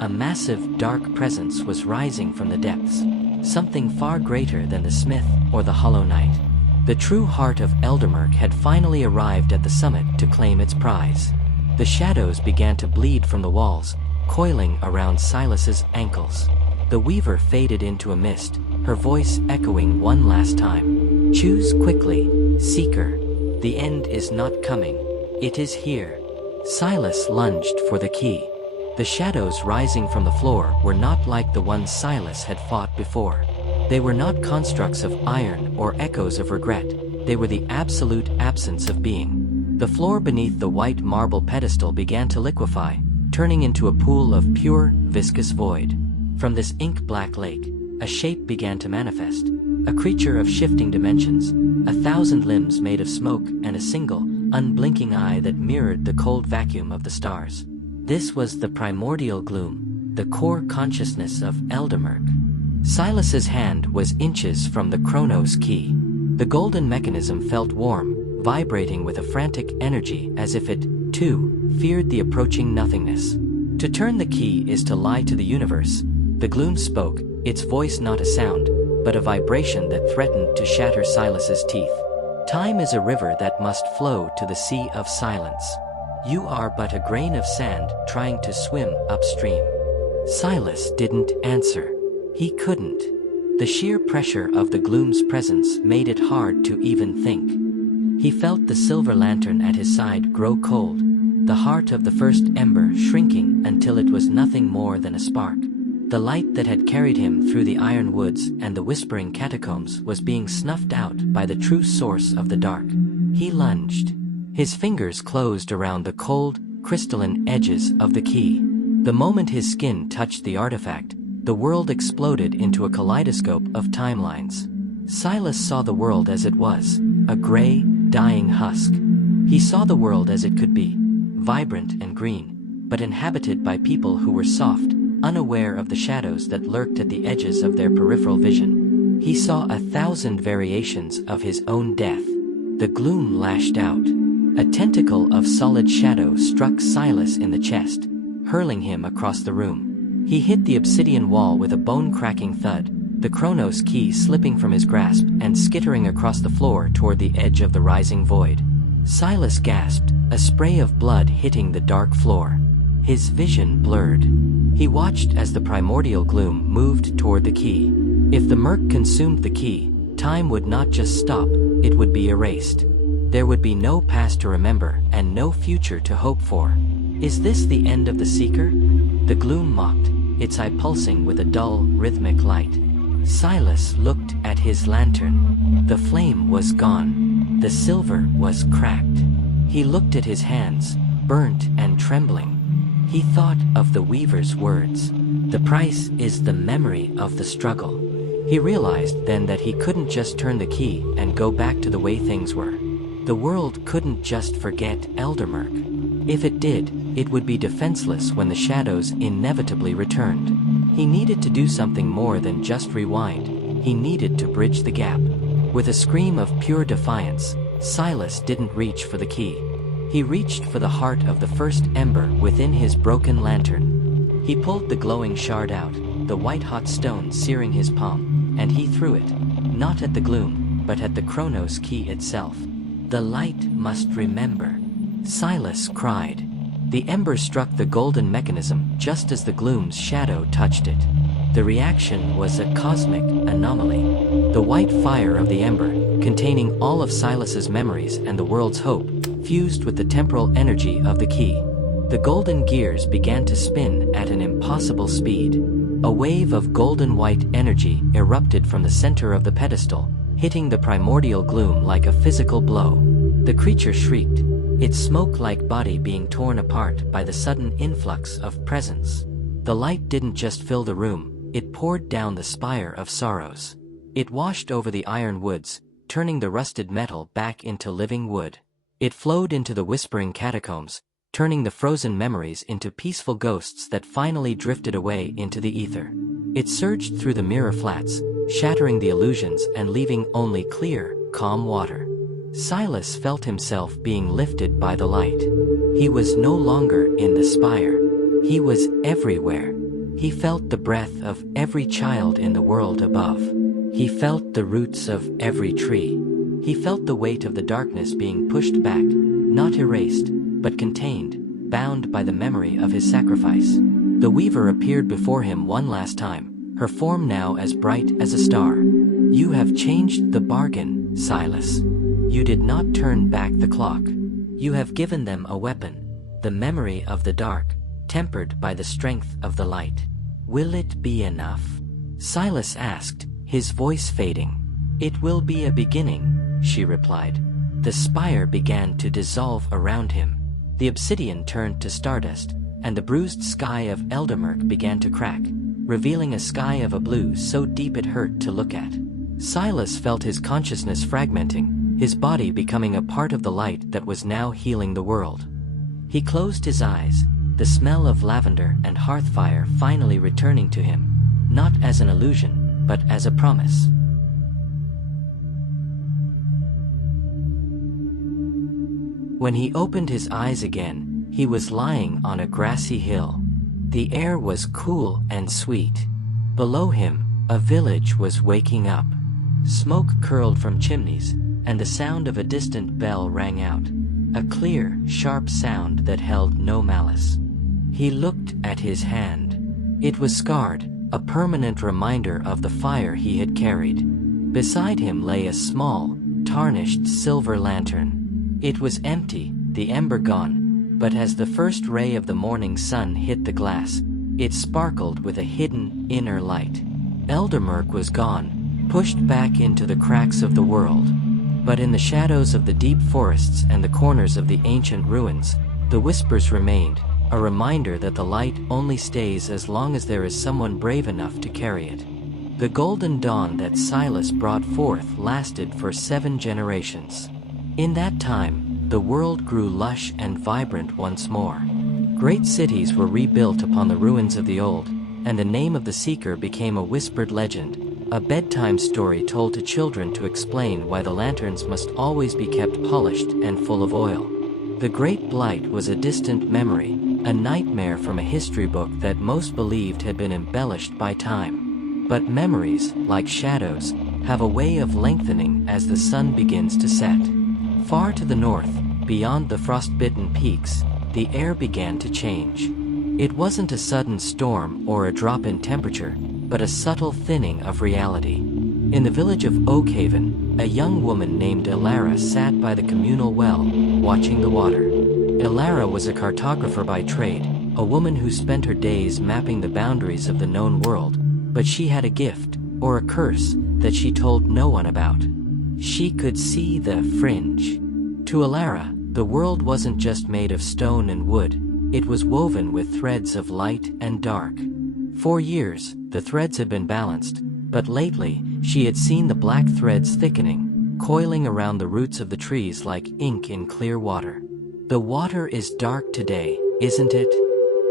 A massive, dark presence was rising from the depths, something far greater than the smith or the hollow knight. The true heart of Eldermurk had finally arrived at the summit to claim its prize. The shadows began to bleed from the walls, coiling around Silas's ankles. The weaver faded into a mist, her voice echoing one last time. Choose quickly, Seeker. The end is not coming. It is here. Silas lunged for the key. The shadows rising from the floor were not like the ones Silas had fought before. They were not constructs of iron or echoes of regret. They were the absolute absence of being. The floor beneath the white marble pedestal began to liquefy, turning into a pool of pure, viscous void. From this ink-black lake, a shape began to manifest, a creature of shifting dimensions, 1,000 limbs made of smoke and a single, unblinking eye that mirrored the cold vacuum of the stars. This was the Primordial Gloom, the core consciousness of Eldermurk. Silas's hand was inches from the Chronos Key. The golden mechanism felt warm, vibrating with a frantic energy as if it, too, feared the approaching nothingness. To turn the key is to lie to the universe. The gloom spoke, its voice not a sound, but a vibration that threatened to shatter Silas's teeth. Time is a river that must flow to the sea of silence. You are but a grain of sand trying to swim upstream. Silas didn't answer. He couldn't. The sheer pressure of the gloom's presence made it hard to even think. He felt the silver lantern at his side grow cold, the heart of the first ember shrinking until it was nothing more than a spark. The light that had carried him through the iron woods and the Whispering Catacombs was being snuffed out by the true source of the dark. He lunged. His fingers closed around the cold, crystalline edges of the key. The moment his skin touched the artifact, the world exploded into a kaleidoscope of timelines. Silas saw the world as it was, a gray, dying husk. He saw the world as it could be, vibrant and green, but inhabited by people who were soft, unaware of the shadows that lurked at the edges of their peripheral vision. He saw 1,000 variations of his own death. The gloom lashed out. A tentacle of solid shadow struck Silas in the chest, hurling him across the room. He hit the obsidian wall with a bone-cracking thud, the Chronos Key slipping from his grasp and skittering across the floor toward the edge of the rising void. Silas gasped, a spray of blood hitting the dark floor. His vision blurred. He watched as the Primordial Gloom moved toward the key. If the murk consumed the key, time would not just stop, it would be erased. There would be no past to remember and no future to hope for. Is this the end of the Seeker? The gloom mocked, its eye pulsing with a dull, rhythmic light. Silas looked at his lantern. The flame was gone. The silver was cracked. He looked at his hands, burnt and trembling. He thought of the weaver's words. The price is the memory of the struggle. He realized then that he couldn't just turn the key and go back to the way things were. The world couldn't just forget Eldermurk. If it did, it would be defenseless when the shadows inevitably returned. He needed to do something more than just rewind. He needed to bridge the gap. With a scream of pure defiance, Silas didn't reach for the key. He reached for the heart of the first ember within his broken lantern. He pulled the glowing shard out, the white-hot stone searing his palm, and he threw it, not at the gloom, but at the Chronos Key itself. The light must remember. Silas cried. The ember struck the golden mechanism just as the gloom's shadow touched it. The reaction was a cosmic anomaly. The white fire of the ember, containing all of Silas's memories and the world's hope, fused with the temporal energy of the key. The golden gears began to spin at an impossible speed. A wave of golden-white energy erupted from the center of the pedestal, hitting the primordial gloom like a physical blow. The creature shrieked, its smoke-like body being torn apart by the sudden influx of presence. The light didn't just fill the room, it poured down the Spire of Sorrows. It washed over the iron woods, turning the rusted metal back into living wood. It flowed into the Whispering Catacombs, turning the frozen memories into peaceful ghosts that finally drifted away into the ether. It surged through the mirror flats, shattering the illusions and leaving only clear, calm water. Silas felt himself being lifted by the light. He was no longer in the spire. He was everywhere. He felt the breath of every child in the world above. He felt the roots of every tree. He felt the weight of the darkness being pushed back, not erased, but contained, bound by the memory of his sacrifice. The Weaver appeared before him one last time, her form now as bright as a star. "You have changed the bargain, Silas. You did not turn back the clock. You have given them a weapon, the memory of the dark, tempered by the strength of the light. Will it be enough?" Silas asked, his voice fading. "It will be a beginning," she replied. The spire began to dissolve around him. The obsidian turned to stardust, and the bruised sky of Eldermurk began to crack, revealing a sky of a blue so deep it hurt to look at. Silas felt his consciousness fragmenting, his body becoming a part of the light that was now healing the world. He closed his eyes, the smell of lavender and hearthfire finally returning to him, not as an illusion, but as a promise. When he opened his eyes again, he was lying on a grassy hill. The air was cool and sweet. Below him, a village was waking up. Smoke curled from chimneys, and the sound of a distant bell rang out, a clear, sharp sound that held no malice. He looked at his hand. It was scarred, a permanent reminder of the fire he had carried. Beside him lay a small, tarnished silver lantern. It was empty, the ember gone, but as the first ray of the morning sun hit the glass, it sparkled with a hidden, inner light. Eldermurk was gone, pushed back into the cracks of the world. But in the shadows of the deep forests and the corners of the ancient ruins, the whispers remained, a reminder that the light only stays as long as there is someone brave enough to carry it. The golden dawn that Silas brought forth lasted for 7 generations. In that time, the world grew lush and vibrant once more. Great cities were rebuilt upon the ruins of the old, and the name of the seeker became a whispered legend, a bedtime story told to children to explain why the lanterns must always be kept polished and full of oil. The Great Blight was a distant memory, a nightmare from a history book that most believed had been embellished by time. But memories, like shadows, have a way of lengthening as the sun begins to set. Far to the north, beyond the frost-bitten peaks, the air began to change. It wasn't a sudden storm or a drop in temperature, but a subtle thinning of reality. In the village of Oakhaven, a young woman named Elara sat by the communal well, watching the water. Elara was a cartographer by trade, a woman who spent her days mapping the boundaries of the known world, but she had a gift, or a curse, that she told no one about. She could see the fringe. To Elara, the world wasn't just made of stone and wood, it was woven with threads of light and dark. For years, the threads had been balanced, but lately, she had seen the black threads thickening, coiling around the roots of the trees like ink in clear water. "The water is dark today, isn't it?"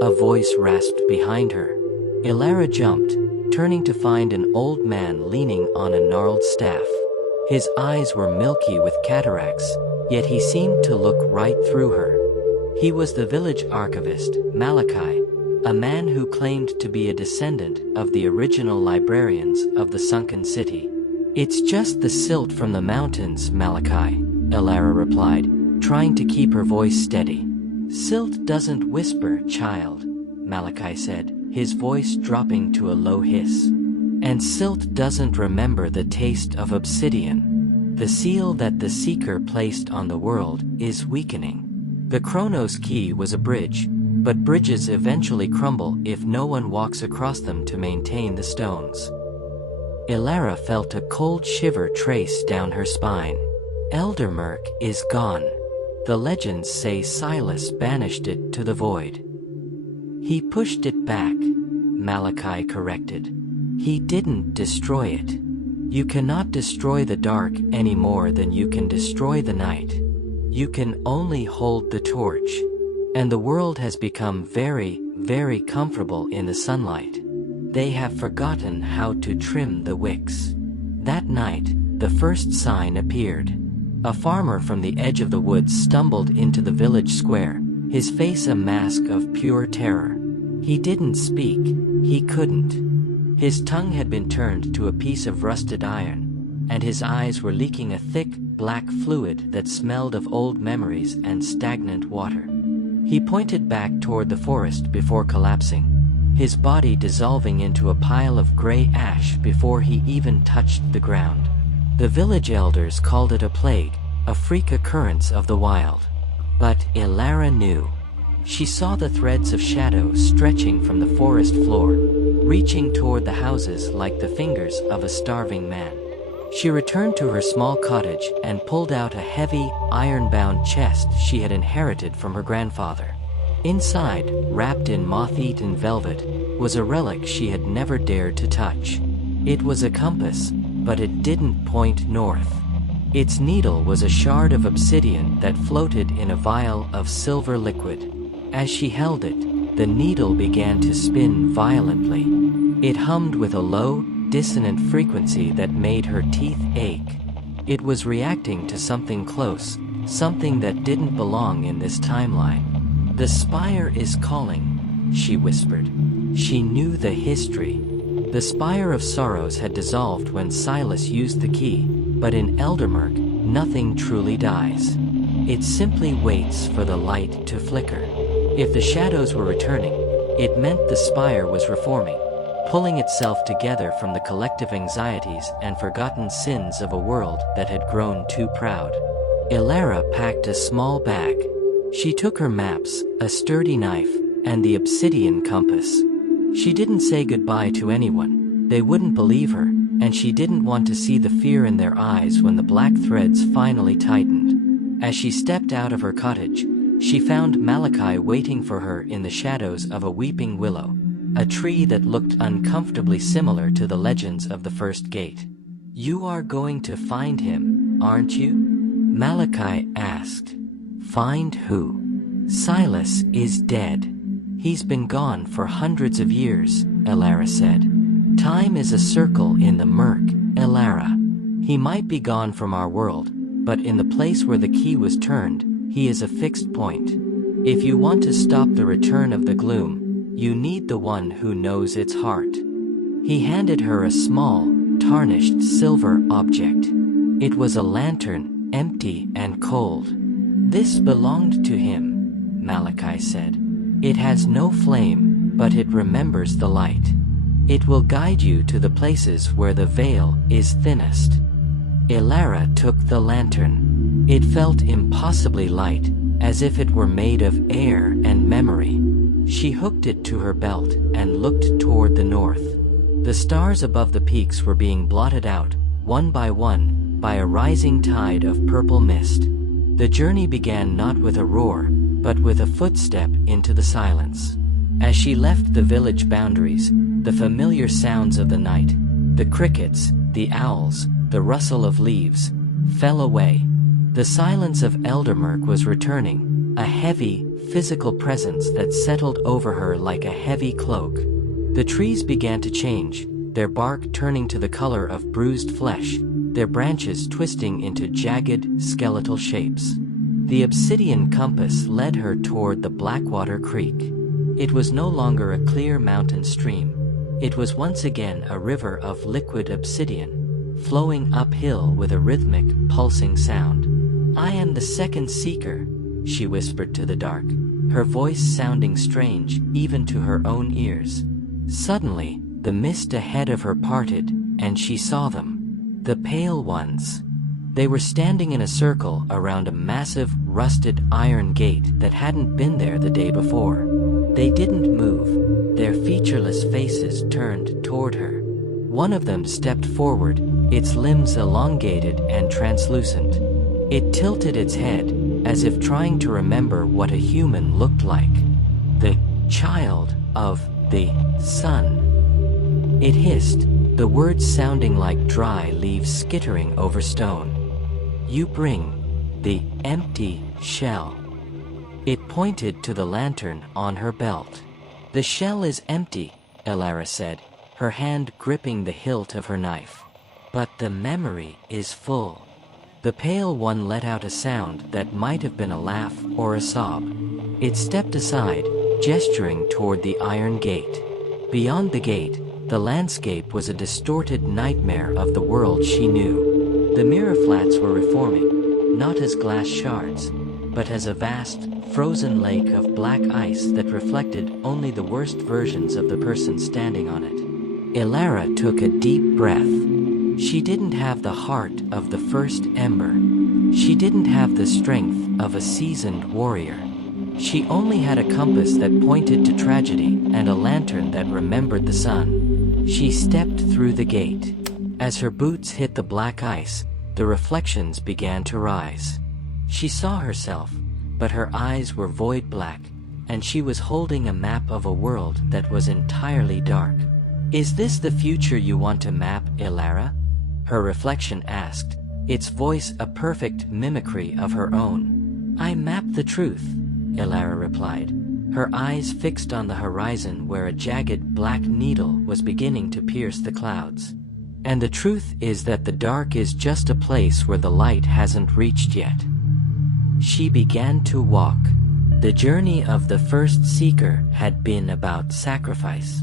a voice rasped behind her. Elara jumped, turning to find an old man leaning on a gnarled staff. His eyes were milky with cataracts, yet he seemed to look right through her. He was the village archivist, Malachi, a man who claimed to be a descendant of the original librarians of the sunken city. "It's just the silt from the mountains, Malachi," Elara replied, trying to keep her voice steady. Silt doesn't whisper, child, Malachi said, his voice dropping to a low hiss. And silt doesn't remember the taste of obsidian. The seal that the Seeker placed on the world is weakening. The Chronos Key was a bridge, but bridges eventually crumble if no one walks across them to maintain the stones. Elara felt a cold shiver trace down her spine. Eldermurk is gone. The legends say Silas banished it to the void. He pushed it back, Malachi corrected. He didn't destroy it. You cannot destroy the dark any more than you can destroy the night. You can only hold the torch. And the world has become very, very comfortable in the sunlight. They have forgotten how to trim the wicks. That night, the first sign appeared. A farmer from the edge of the woods stumbled into the village square, his face a mask of pure terror. He didn't speak. He couldn't. His tongue had been turned to a piece of rusted iron, and his eyes were leaking a thick, black fluid that smelled of old memories and stagnant water. He pointed back toward the forest before collapsing, his body dissolving into a pile of gray ash before he even touched the ground. The village elders called it a plague, a freak occurrence of the wild. But Elara knew. She saw the threads of shadow stretching from the forest floor, reaching toward the houses like the fingers of a starving man. She returned to her small cottage and pulled out a heavy, iron-bound chest she had inherited from her grandfather. Inside, wrapped in moth-eaten velvet, was a relic she had never dared to touch. It was a compass, but it didn't point north. Its needle was a shard of obsidian that floated in a vial of silver liquid. As she held it, the needle began to spin violently. It hummed with a low, dissonant frequency that made her teeth ache. It was reacting to something close, something that didn't belong in this timeline. "The Spire is calling," she whispered. She knew the history. The Spire of Sorrows had dissolved when Silas used the key, but in Eldermurk, nothing truly dies. It simply waits for the light to flicker. If the shadows were returning, it meant the Spire was reforming, pulling itself together from the collective anxieties and forgotten sins of a world that had grown too proud. Elara packed a small bag. She took her maps, a sturdy knife, and the obsidian compass. She didn't say goodbye to anyone. They wouldn't believe her, and she didn't want to see the fear in their eyes when the black threads finally tightened. As she stepped out of her cottage, she found Malachi waiting for her in the shadows of a weeping willow, a tree that looked uncomfortably similar to the legends of the first gate. "You are going to find him, aren't you?" Malachi asked. "Find who?" "Silas is dead. He's been gone for hundreds of years," Elara said. "Time is a circle in the murk, Elara. He might be gone from our world, but in the place where the key was turned, he is a fixed point. If you want to stop the return of the gloom, you need the one who knows its heart." He handed her a small, tarnished silver object. It was a lantern, empty and cold. "This belonged to him," Malachi said. "It has no flame, but it remembers the light. It will guide you to the places where the veil is thinnest." Elara took the lantern. It felt impossibly light, as if it were made of air and memory. She hooked it to her belt and looked toward the north. The stars above the peaks were being blotted out, one, by a rising tide of purple mist. The journey began not with a roar, but with a footstep into the silence. As she left the village boundaries, the familiar sounds of the night, the crickets, the owls, the rustle of leaves, fell away. The silence of Eldermurk was returning, a heavy, physical presence that settled over her like a heavy cloak. The trees began to change, their bark turning to the color of bruised flesh, their branches twisting into jagged, skeletal shapes. The obsidian compass led her toward the Blackwater Creek. It was no longer a clear mountain stream. It was once again a river of liquid obsidian, flowing uphill with a rhythmic, pulsing sound. "I am the second seeker," she whispered to the dark. her voice sounding strange even to her own ears. Suddenly, the mist ahead of her parted, and she saw them. The Pale Ones. They were standing in a circle around a massive, rusted iron gate that hadn't been there the day before. They didn't move, their featureless faces turned toward her. One of them stepped forward, its limbs elongated and translucent. It tilted its head, as if trying to remember what a human looked like. The child of the sun. It hissed, the words sounding like dry leaves skittering over stone. You bring the empty shell. It pointed to the lantern on her belt. The shell is empty, Elara said, her hand gripping the hilt of her knife. But the memory is full. The Pale One let out a sound that might have been a laugh or a sob. It stepped aside, gesturing toward the iron gate. Beyond the gate, the landscape was a distorted nightmare of the world she knew. The mirror flats were reforming, not as glass shards, but as a vast, frozen lake of black ice that reflected only the worst versions of the person standing on it. Elara took a deep breath. She didn't have the heart of the first ember. She didn't have the strength of a seasoned warrior. She only had a compass that pointed to tragedy and a lantern that remembered the sun. She stepped through the gate. As her boots hit the black ice, the reflections began to rise. She saw herself, but her eyes were void black, and she was holding a map of a world that was entirely dark. Is this the future you want to map, Elara? Her reflection asked, its voice a perfect mimicry of her own. I map the truth, Elara replied, her eyes fixed on the horizon where a jagged black needle was beginning to pierce the clouds. And the truth is that the dark is just a place where the light hasn't reached yet. She began to walk. The journey of the first seeker had been about sacrifice.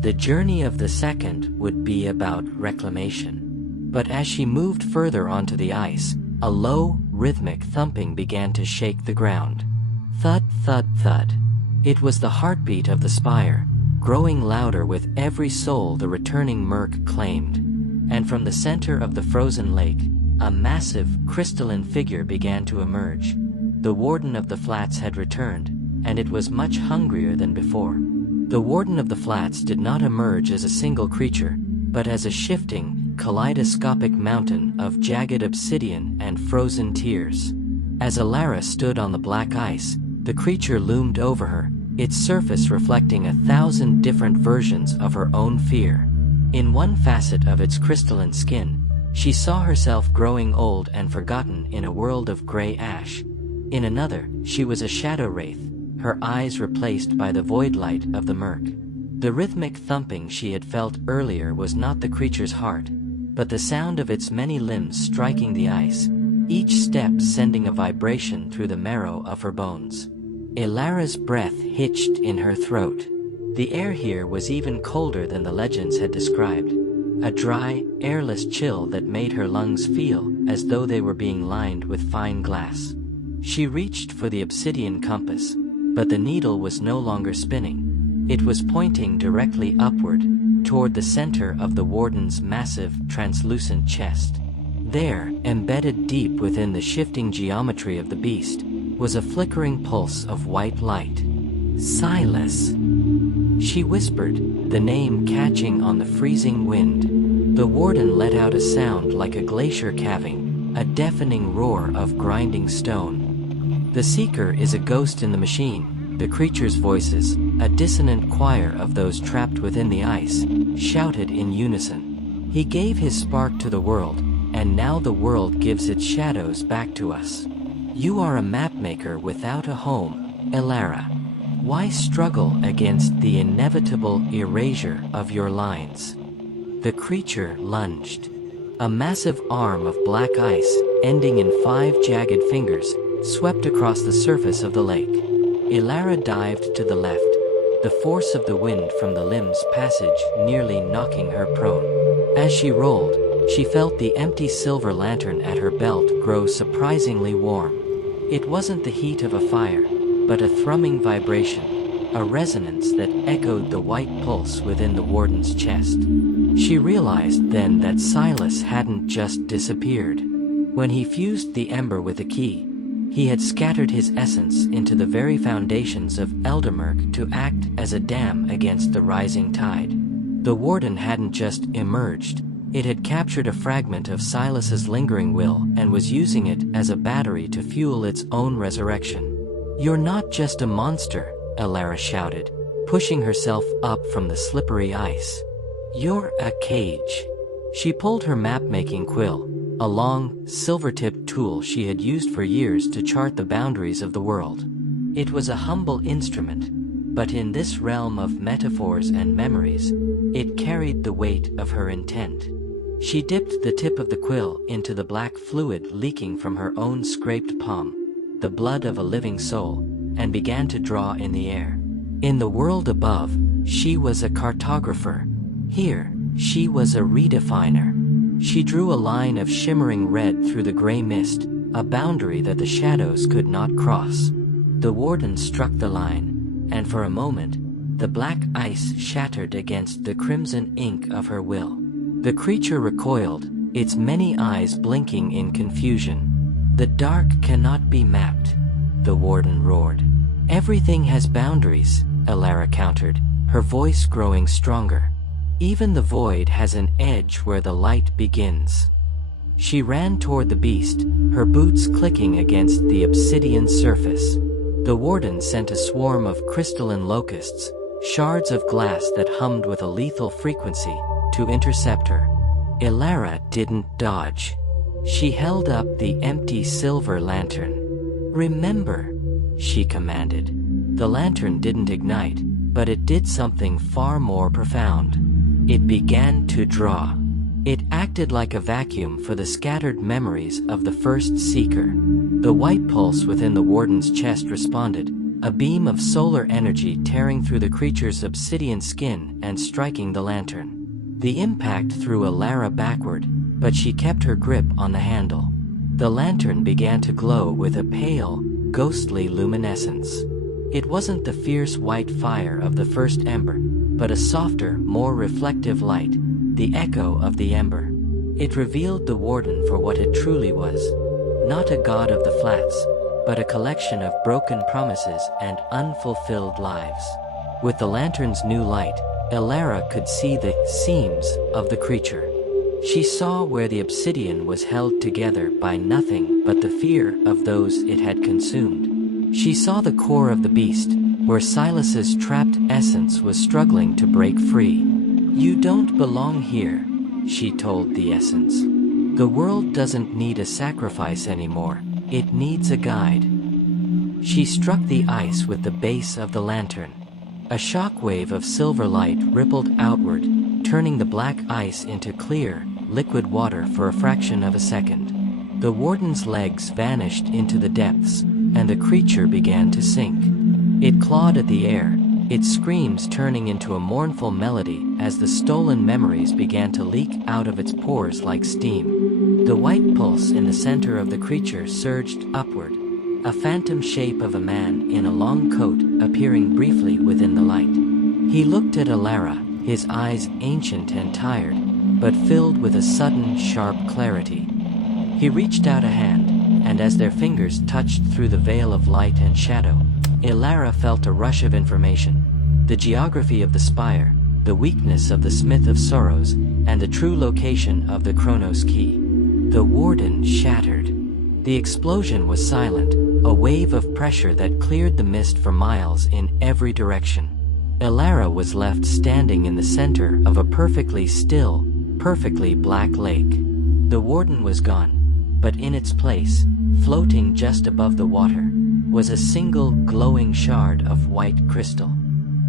The journey of the second would be about reclamation. But as she moved further onto the ice, a low, rhythmic thumping began to shake the ground. Thud, thud, thud. It was the heartbeat of the spire, growing louder with every soul the returning Murk claimed. And from the center of the frozen lake, a massive, crystalline figure began to emerge. The Warden of the Flats had returned, and it was much hungrier than before. The Warden of the Flats did not emerge as a single creature, but as a shifting, kaleidoscopic mountain of jagged obsidian and frozen tears. As Elara stood on the black ice, the creature loomed over her, its surface reflecting 1,000 different versions of her own fear. In one facet of its crystalline skin, she saw herself growing old and forgotten in a world of gray ash. In another, she was a shadow wraith, her eyes replaced by the void light of the murk. The rhythmic thumping she had felt earlier was not the creature's heart, but the sound of its many limbs striking the ice, each step sending a vibration through the marrow of her bones. Elara's breath hitched in her throat. The air here was even colder than the legends had described, a dry, airless chill that made her lungs feel as though they were being lined with fine glass. She reached for the obsidian compass, but the needle was no longer spinning. It was pointing directly upward, toward the center of the Warden's massive, translucent chest. There, embedded deep within the shifting geometry of the beast, was a flickering pulse of white light. Silas. She whispered, the name catching on the freezing wind. The Warden let out a sound like a glacier calving, a deafening roar of grinding stone. The Seeker is a ghost in the machine, the creature's voices, a dissonant choir of those trapped within the ice, shouted in unison. He gave his spark to the world, and now the world gives its shadows back to us. You are a mapmaker without a home, Elara. Why struggle against the inevitable erasure of your lines? The creature lunged. A massive arm of black ice, ending in 5 jagged fingers, swept across the surface of the lake. Elara dived to the left, the force of the wind from the limb's passage nearly knocking her prone. As she rolled, she felt the empty silver lantern at her belt grow surprisingly warm. It wasn't the heat of a fire, but a thrumming vibration, a resonance that echoed the white pulse within the warden's chest. She realized then that Silas hadn't just disappeared. When he fused the ember with the key, he had scattered his essence into the very foundations of Eldermurk to act as a dam against the rising tide. The warden hadn't just emerged, it had captured a fragment of Silas's lingering will and was using it as a battery to fuel its own resurrection. "You're not just a monster," Elara shouted, pushing herself up from the slippery ice. "You're a cage." She pulled her map-making quill, a long, silver-tipped tool she had used for years to chart the boundaries of the world. It was a humble instrument, but in this realm of metaphors and memories, it carried the weight of her intent. She dipped the tip of the quill into the black fluid leaking from her own scraped palm, the blood of a living soul, and began to draw in the air. In the world above, she was a cartographer. Here, she was a redefiner. She drew a line of shimmering red through the gray mist, a boundary that the shadows could not cross. The warden struck the line, and for a moment, the black ice shattered against the crimson ink of her will. The creature recoiled, its many eyes blinking in confusion. "The dark cannot be mapped," the warden roared. "Everything has boundaries," Elara countered, her voice growing stronger. "Even the void has an edge where the light begins." She ran toward the beast, her boots clicking against the obsidian surface. The warden sent a swarm of crystalline locusts, shards of glass that hummed with a lethal frequency, to intercept her. Elara didn't dodge. She held up the empty silver lantern. "Remember," she commanded. The lantern didn't ignite, but it did something far more profound. It began to draw. It acted like a vacuum for the scattered memories of the first seeker. The white pulse within the warden's chest responded, a beam of solar energy tearing through the creature's obsidian skin and striking the lantern. The impact threw Elara backward, but she kept her grip on the handle. The lantern began to glow with a pale, ghostly luminescence. It wasn't the fierce white fire of the first ember, but a softer, more reflective light, the echo of the ember. It revealed the warden for what it truly was. Not a god of the flats, but a collection of broken promises and unfulfilled lives. With the lantern's new light, Elara could see the seams of the creature. She saw where the obsidian was held together by nothing but the fear of those it had consumed. She saw the core of the beast, where Silas's trapped essence was struggling to break free. "You don't belong here," she told the essence. "The world doesn't need a sacrifice anymore, it needs a guide." She struck the ice with the base of the lantern. A shockwave of silver light rippled outward, turning the black ice into clear, liquid water for a fraction of a second. The warden's legs vanished into the depths, and the creature began to sink. It clawed at the air, its screams turning into a mournful melody as the stolen memories began to leak out of its pores like steam. The white pulse in the center of the creature surged upward, a phantom shape of a man in a long coat appearing briefly within the light. He looked at Elara, his eyes ancient and tired, but filled with a sudden, sharp clarity. He reached out a hand, and as their fingers touched through the veil of light and shadow, Elara felt a rush of information. The geography of the spire, the weakness of the Smith of Sorrows, and the true location of the Chronos Key. The warden shattered. The explosion was silent, a wave of pressure that cleared the mist for miles in every direction. Elara was left standing in the center of a perfectly still, perfectly black lake. The warden was gone, but in its place, floating just above the water, was a single glowing shard of white crystal.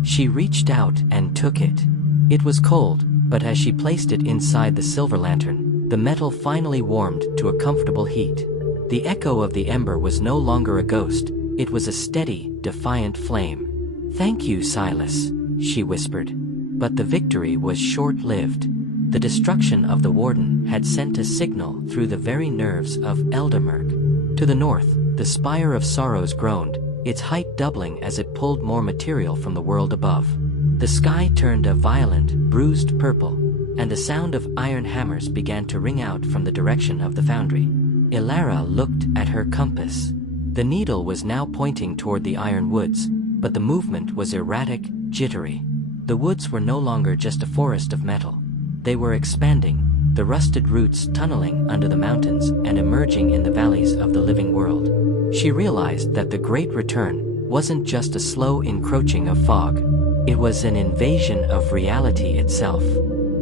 She reached out and took it. It was cold, but as she placed it inside the silver lantern, the metal finally warmed to a comfortable heat. The echo of the ember was no longer a ghost, it was a steady, defiant flame. "Thank you, Silas," she whispered. But the victory was short-lived. The destruction of the warden had sent a signal through the very nerves of Eldermurk. To the north, the Spire of Sorrows groaned, its height doubling as it pulled more material from the world above. The sky turned a violent, bruised purple, and the sound of iron hammers began to ring out from the direction of the foundry. Elara looked at her compass. The needle was now pointing toward the iron woods, but the movement was erratic, jittery. The woods were no longer just a forest of metal. They were expanding, the rusted roots tunneling under the mountains and emerging in the valleys of the living world. She realized that the Great Return wasn't just a slow encroaching of fog. It was an invasion of reality itself.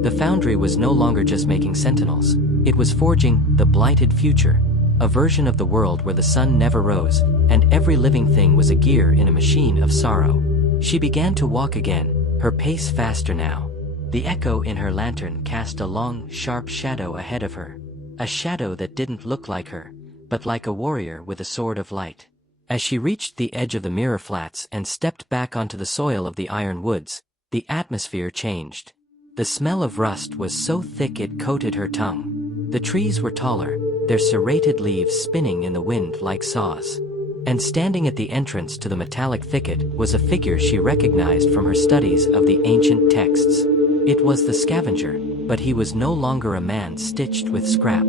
The foundry was no longer just making sentinels. It was forging the blighted future, a version of the world where the sun never rose, and every living thing was a gear in a machine of sorrow. She began to walk again, her pace faster now. The echo in her lantern cast a long, sharp shadow ahead of her. A shadow that didn't look like her, but like a warrior with a sword of light. As she reached the edge of the mirror flats and stepped back onto the soil of the iron woods, the atmosphere changed. The smell of rust was so thick it coated her tongue. The trees were taller, their serrated leaves spinning in the wind like saws. And standing at the entrance to the metallic thicket was a figure she recognized from her studies of the ancient texts. It was the scavenger, but he was no longer a man stitched with scrap.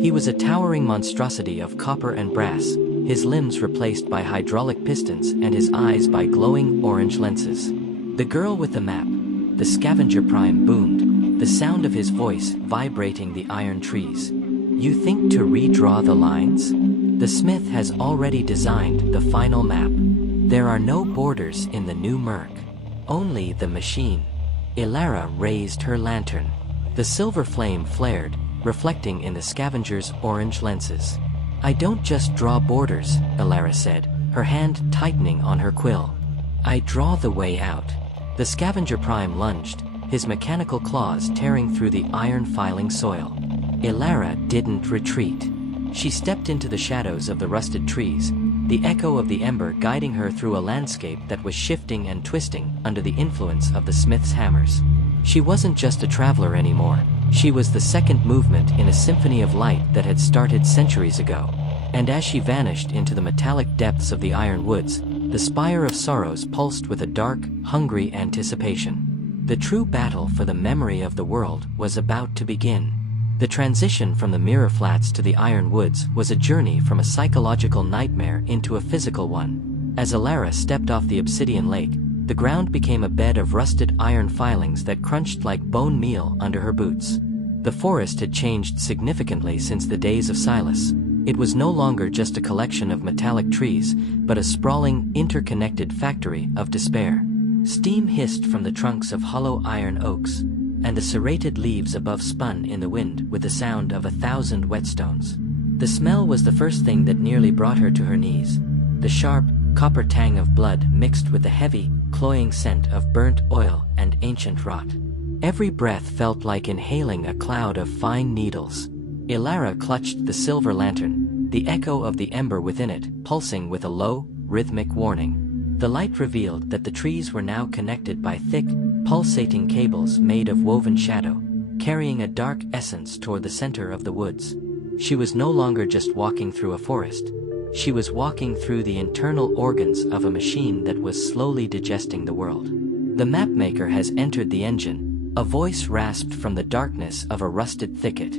He was a towering monstrosity of copper and brass, his limbs replaced by hydraulic pistons and his eyes by glowing orange lenses. The girl with the map, the scavenger prime boomed, the sound of his voice vibrating the iron trees. You think to redraw the lines? The smith has already designed the final map. There are no borders in the new Murk. Only the machine. Elara raised her lantern. The silver flame flared, reflecting in the scavenger's orange lenses. I don't just draw borders, Elara said, her hand tightening on her quill. I draw the way out. The scavenger prime lunged, his mechanical claws tearing through the iron-filing soil. Elara didn't retreat. She stepped into the shadows of the rusted trees, the echo of the ember guiding her through a landscape that was shifting and twisting under the influence of the smith's hammers. She wasn't just a traveler anymore. She was the second movement in a symphony of light that had started centuries ago. And as she vanished into the metallic depths of the iron woods, the Spire of Sorrows pulsed with a dark, hungry anticipation. The true battle for the memory of the world was about to begin. The transition from the mirror flats to the iron woods was a journey from a psychological nightmare into a physical one. As Elara stepped off the obsidian lake, the ground became a bed of rusted iron filings that crunched like bone meal under her boots. The forest had changed significantly since the days of Silas. It was no longer just a collection of metallic trees, but a sprawling, interconnected factory of despair. Steam hissed from the trunks of hollow iron oaks, and the serrated leaves above spun in the wind with the sound of 1,000 whetstones. The smell was the first thing that nearly brought her to her knees. The sharp, copper tang of blood mixed with the heavy, cloying scent of burnt oil and ancient rot. Every breath felt like inhaling a cloud of fine needles. Elara clutched the silver lantern, the echo of the ember within it pulsing with a low, rhythmic warning. The light revealed that the trees were now connected by thick, pulsating cables made of woven shadow, carrying a dark essence toward the center of the woods. She was no longer just walking through a forest. She was walking through the internal organs of a machine that was slowly digesting the world. The mapmaker has entered the engine, a voice rasped from the darkness of a rusted thicket.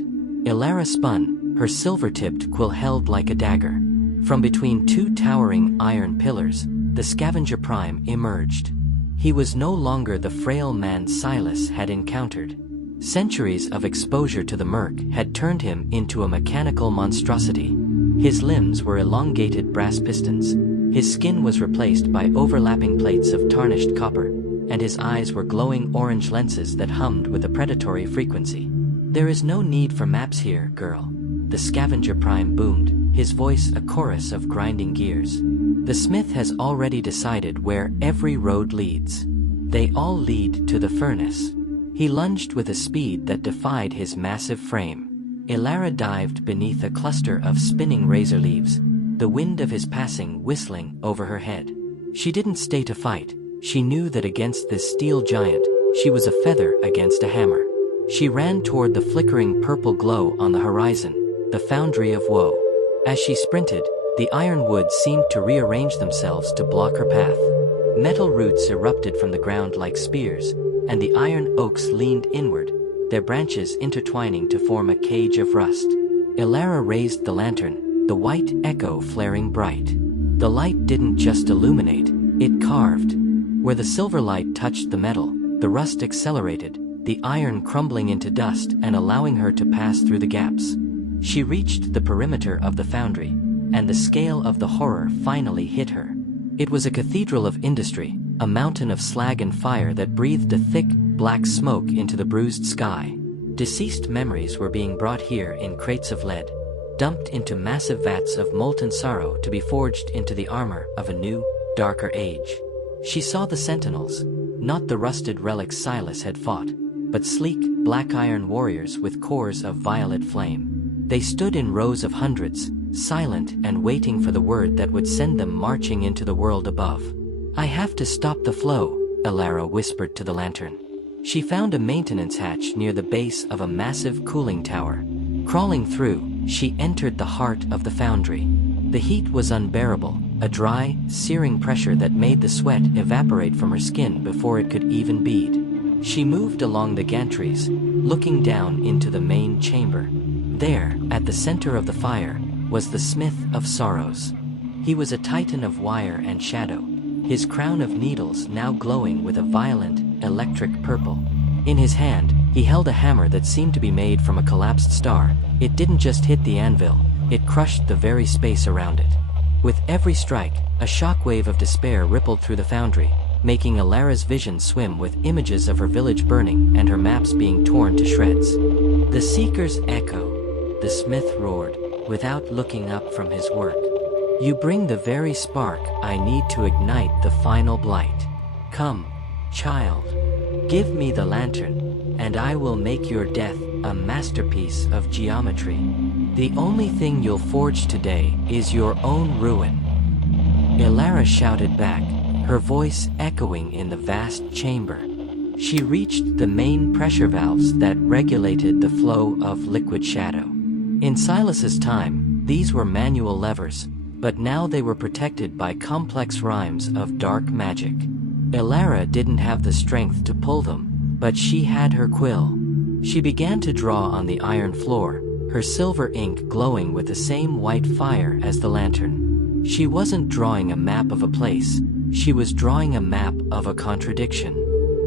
Elara spun, her silver-tipped quill held like a dagger. From between two towering iron pillars, the scavenger prime emerged. He was no longer the frail man Silas had encountered. Centuries of exposure to the Murk had turned him into a mechanical monstrosity. His limbs were elongated brass pistons, his skin was replaced by overlapping plates of tarnished copper, and his eyes were glowing orange lenses that hummed with a predatory frequency. There is no need for maps here, girl. The scavenger prime boomed, his voice a chorus of grinding gears. The smith has already decided where every road leads. They all lead to the furnace. He lunged with a speed that defied his massive frame. Elara dived beneath a cluster of spinning razor leaves, the wind of his passing whistling over her head. She didn't stay to fight. She knew that against this steel giant, she was a feather against a hammer. She ran toward the flickering purple glow on the horizon, the Foundry of Woe. As she sprinted, The iron wood seemed to rearrange themselves to block her path. Metal roots erupted from the ground like spears, and the iron oaks leaned inward, their branches intertwining to form a cage of rust. Elara raised the lantern, the white echo flaring bright. The light didn't just illuminate, it carved. Where the silver light touched the metal, the rust accelerated, the iron crumbling into dust and allowing her to pass through the gaps. She reached the perimeter of the foundry, and the scale of the horror finally hit her. It was a cathedral of industry, a mountain of slag and fire that breathed a thick, black smoke into the bruised sky. Deceased memories were being brought here in crates of lead, dumped into massive vats of molten sorrow to be forged into the armor of a new, darker age. She saw the sentinels, not the rusted relics Silas had fought, but sleek, black iron warriors with cores of violet flame. They stood in rows of hundreds, silent and waiting for the word that would send them marching into the world above. "I have to stop the flow," Elara whispered to the lantern. She found a maintenance hatch near the base of a massive cooling tower. Crawling through, she entered the heart of the foundry. The heat was unbearable, a dry, searing pressure that made the sweat evaporate from her skin before it could even bead. She moved along the gantries, looking down into the main chamber. There, at the center of the fire, was the Smith of Sorrows. He was a titan of wire and shadow, his crown of needles now glowing with a violent, electric purple. In his hand, he held a hammer that seemed to be made from a collapsed star. It didn't just hit the anvil, it crushed the very space around it. With every strike, a shockwave of despair rippled through the foundry, making Elara's vision swim with images of her village burning and her maps being torn to shreds. "The Seeker's echo," the smith roared, without looking up from his work. "You bring the very spark I need to ignite the final blight. Come, child, give me the lantern, and I will make your death a masterpiece of geometry. The only thing you'll forge today is your own ruin." Elara shouted back, her voice echoing in the vast chamber. She reached the main pressure valves that regulated the flow of liquid shadow. In Silas's time, these were manual levers, but now they were protected by complex rhymes of dark magic. Elara didn't have the strength to pull them, but she had her quill. She began to draw on the iron floor, her silver ink glowing with the same white fire as the lantern. She wasn't drawing a map of a place, she was drawing a map of a contradiction.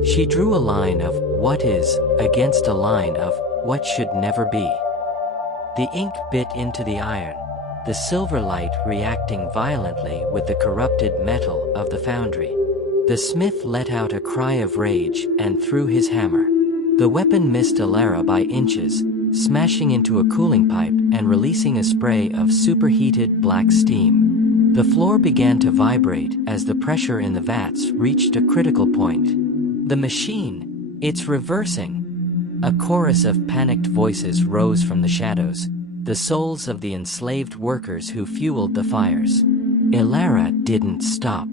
She drew a line of what is against a line of what should never be. The ink bit into the iron, the silver light reacting violently with the corrupted metal of the foundry. The smith let out a cry of rage and threw his hammer. The weapon missed Elara by inches, smashing into a cooling pipe and releasing a spray of superheated black steam. The floor began to vibrate as the pressure in the vats reached a critical point. "The machine, it's reversing!" A chorus of panicked voices rose from the shadows, the souls of the enslaved workers who fueled the fires. Elara didn't stop.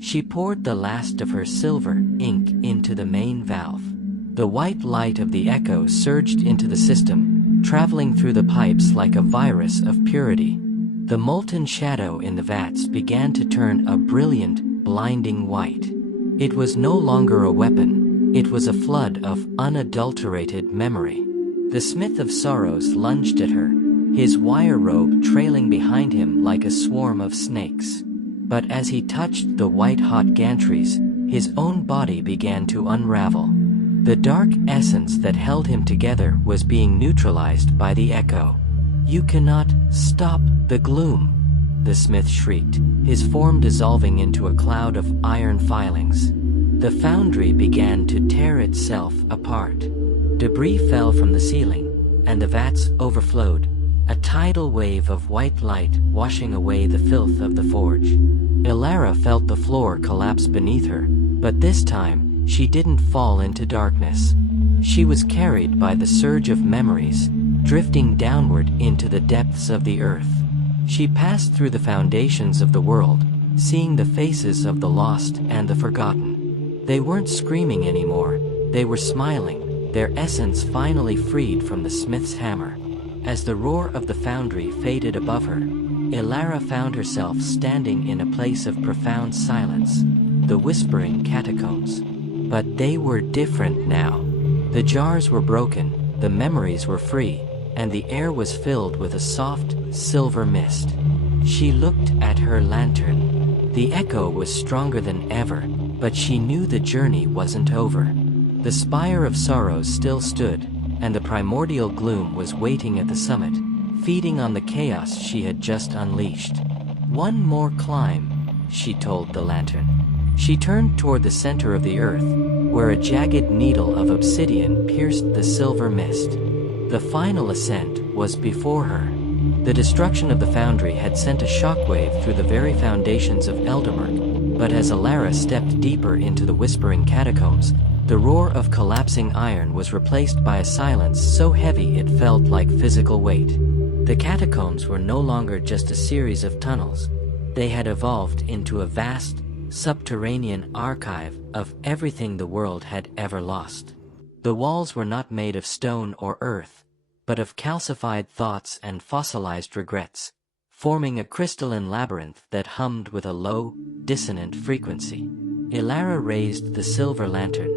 She poured the last of her silver ink into the main valve. The white light of the echo surged into the system, traveling through the pipes like a virus of purity. The molten shadow in the vats began to turn a brilliant, blinding white. It was no longer a weapon, it was a flood of unadulterated memory. The Smith of Sorrows lunged at her, his wire robe trailing behind him like a swarm of snakes. But as he touched the white-hot gantries, his own body began to unravel. The dark essence that held him together was being neutralized by the echo. "You cannot stop the gloom," the smith shrieked, his form dissolving into a cloud of iron filings. The foundry began to tear itself apart. Debris fell from the ceiling, and the vats overflowed, a tidal wave of white light washing away the filth of the forge. Elara felt the floor collapse beneath her, but this time, she didn't fall into darkness. She was carried by the surge of memories, drifting downward into the depths of the earth. She passed through the foundations of the world, seeing the faces of the lost and the forgotten. They weren't screaming anymore, they were smiling, their essence finally freed from the smith's hammer. As the roar of the foundry faded above her, Elara found herself standing in a place of profound silence, the Whispering Catacombs. But they were different now. The jars were broken, the memories were free, and the air was filled with a soft, silver mist. She looked at her lantern. The echo was stronger than ever, but she knew the journey wasn't over. The Spire of Sorrows still stood, and the Primordial Gloom was waiting at the summit, feeding on the chaos she had just unleashed. One more climb, she told the lantern. She turned toward the center of the earth, where a jagged needle of obsidian pierced the silver mist. The final ascent was before her. The destruction of the Foundry had sent a shockwave through the very foundations of Eldermurk, but as Elara stepped deeper into the Whispering Catacombs, the roar of collapsing iron was replaced by a silence so heavy it felt like physical weight. The catacombs were no longer just a series of tunnels. They had evolved into a vast, subterranean archive of everything the world had ever lost. The walls were not made of stone or earth, but of calcified thoughts and fossilized regrets, forming a crystalline labyrinth that hummed with a low, dissonant frequency. Elara raised the silver lantern,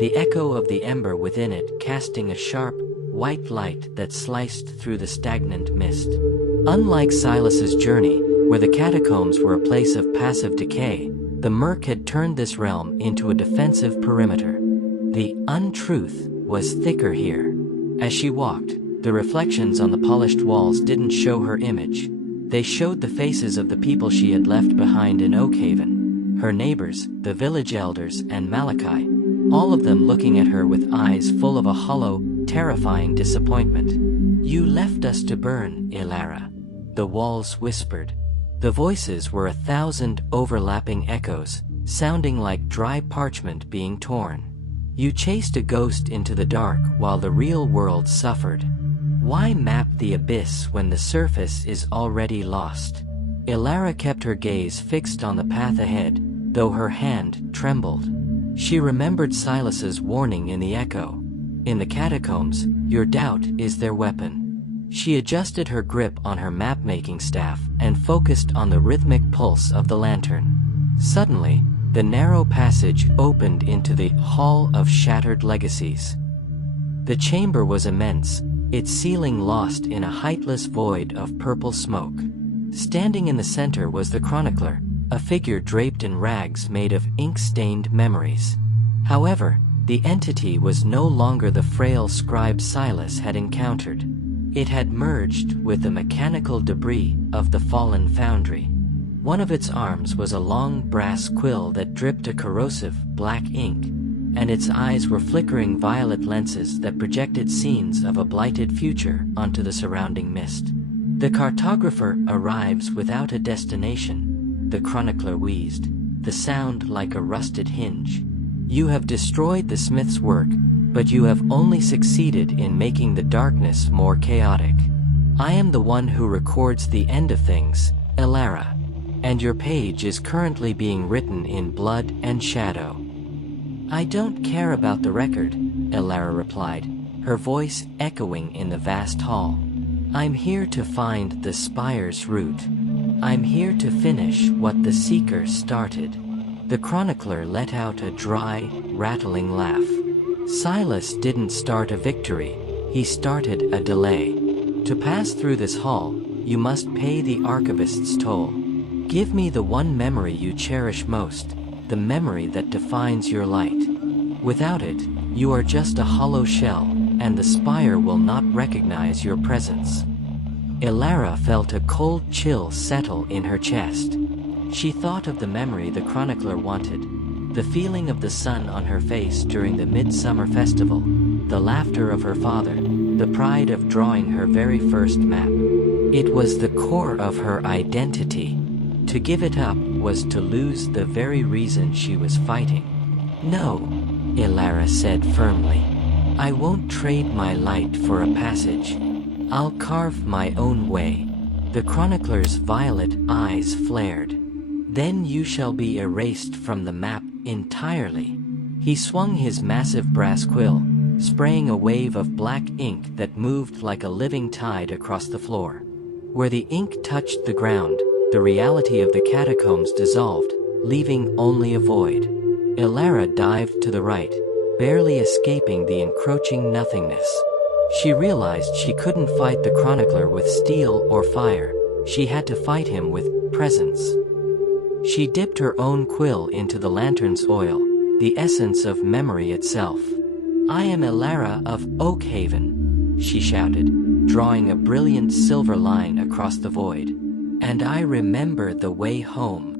the echo of the ember within it casting a sharp, white light that sliced through the stagnant mist. Unlike Silas's journey, where the catacombs were a place of passive decay, the murk had turned this realm into a defensive perimeter. The untruth was thicker here. As she walked, the reflections on the polished walls didn't show her image. They showed the faces of the people she had left behind in Oakhaven, her neighbors, the village elders, and Malachi, all of them looking at her with eyes full of a hollow, terrifying disappointment. "You left us to burn, Elara," the walls whispered. The voices were 1,000 overlapping echoes, sounding like dry parchment being torn. "You chased a ghost into the dark while the real world suffered. Why map the abyss when the surface is already lost?" Elara kept her gaze fixed on the path ahead, though her hand trembled. She remembered Silas's warning in the echo. In the catacombs, your doubt is their weapon. She adjusted her grip on her map-making staff and focused on the rhythmic pulse of the lantern. Suddenly, the narrow passage opened into the Hall of Shattered Legacies. The chamber was immense, its ceiling lost in a heightless void of purple smoke. Standing in the center was the chronicler, a figure draped in rags made of ink-stained memories. However, the entity was no longer the frail scribe Silas had encountered. It had merged with the mechanical debris of the fallen Foundry. One of its arms was a long brass quill that dripped a corrosive black ink, and its eyes were flickering violet lenses that projected scenes of a blighted future onto the surrounding mist. "The Cartographer arrives without a destination," the chronicler wheezed, the sound like a rusted hinge. "You have destroyed the smith's work, but you have only succeeded in making the darkness more chaotic. I am the one who records the end of things, Elara, and your page is currently being written in blood and shadow." "I don't care about the record," Elara replied, her voice echoing in the vast hall. "I'm here to find the Spire's root. I'm here to finish what the Seeker started." The chronicler let out a dry, rattling laugh. Silas didn't start a victory, he started a delay. To pass through this hall, you must pay the archivist's toll. Give me the one memory you cherish most, the memory that defines your light. Without it, you are just a hollow shell, and the Spire will not recognize your presence. Elara felt a cold chill settle in her chest. She thought of the memory the chronicler wanted, the feeling of the sun on her face during the midsummer festival, the laughter of her father, the pride of drawing her very first map. It was the core of her identity. To give it up was to lose the very reason she was fighting. "No," Elara said firmly. "I won't trade my light for a passage. I'll carve my own way." The chronicler's violet eyes flared. "Then you shall be erased from the map entirely." He swung his massive brass quill, spraying a wave of black ink that moved like a living tide across the floor. Where the ink touched the ground, the reality of the catacombs dissolved, leaving only a void. Elara dived to the right, barely escaping the encroaching nothingness. She realized she couldn't fight the chronicler with steel or fire. She had to fight him with presence. She dipped her own quill into the lantern's oil, the essence of memory itself. "I am Elara of Oakhaven," she shouted, drawing a brilliant silver line across the void. "And I remember the way home."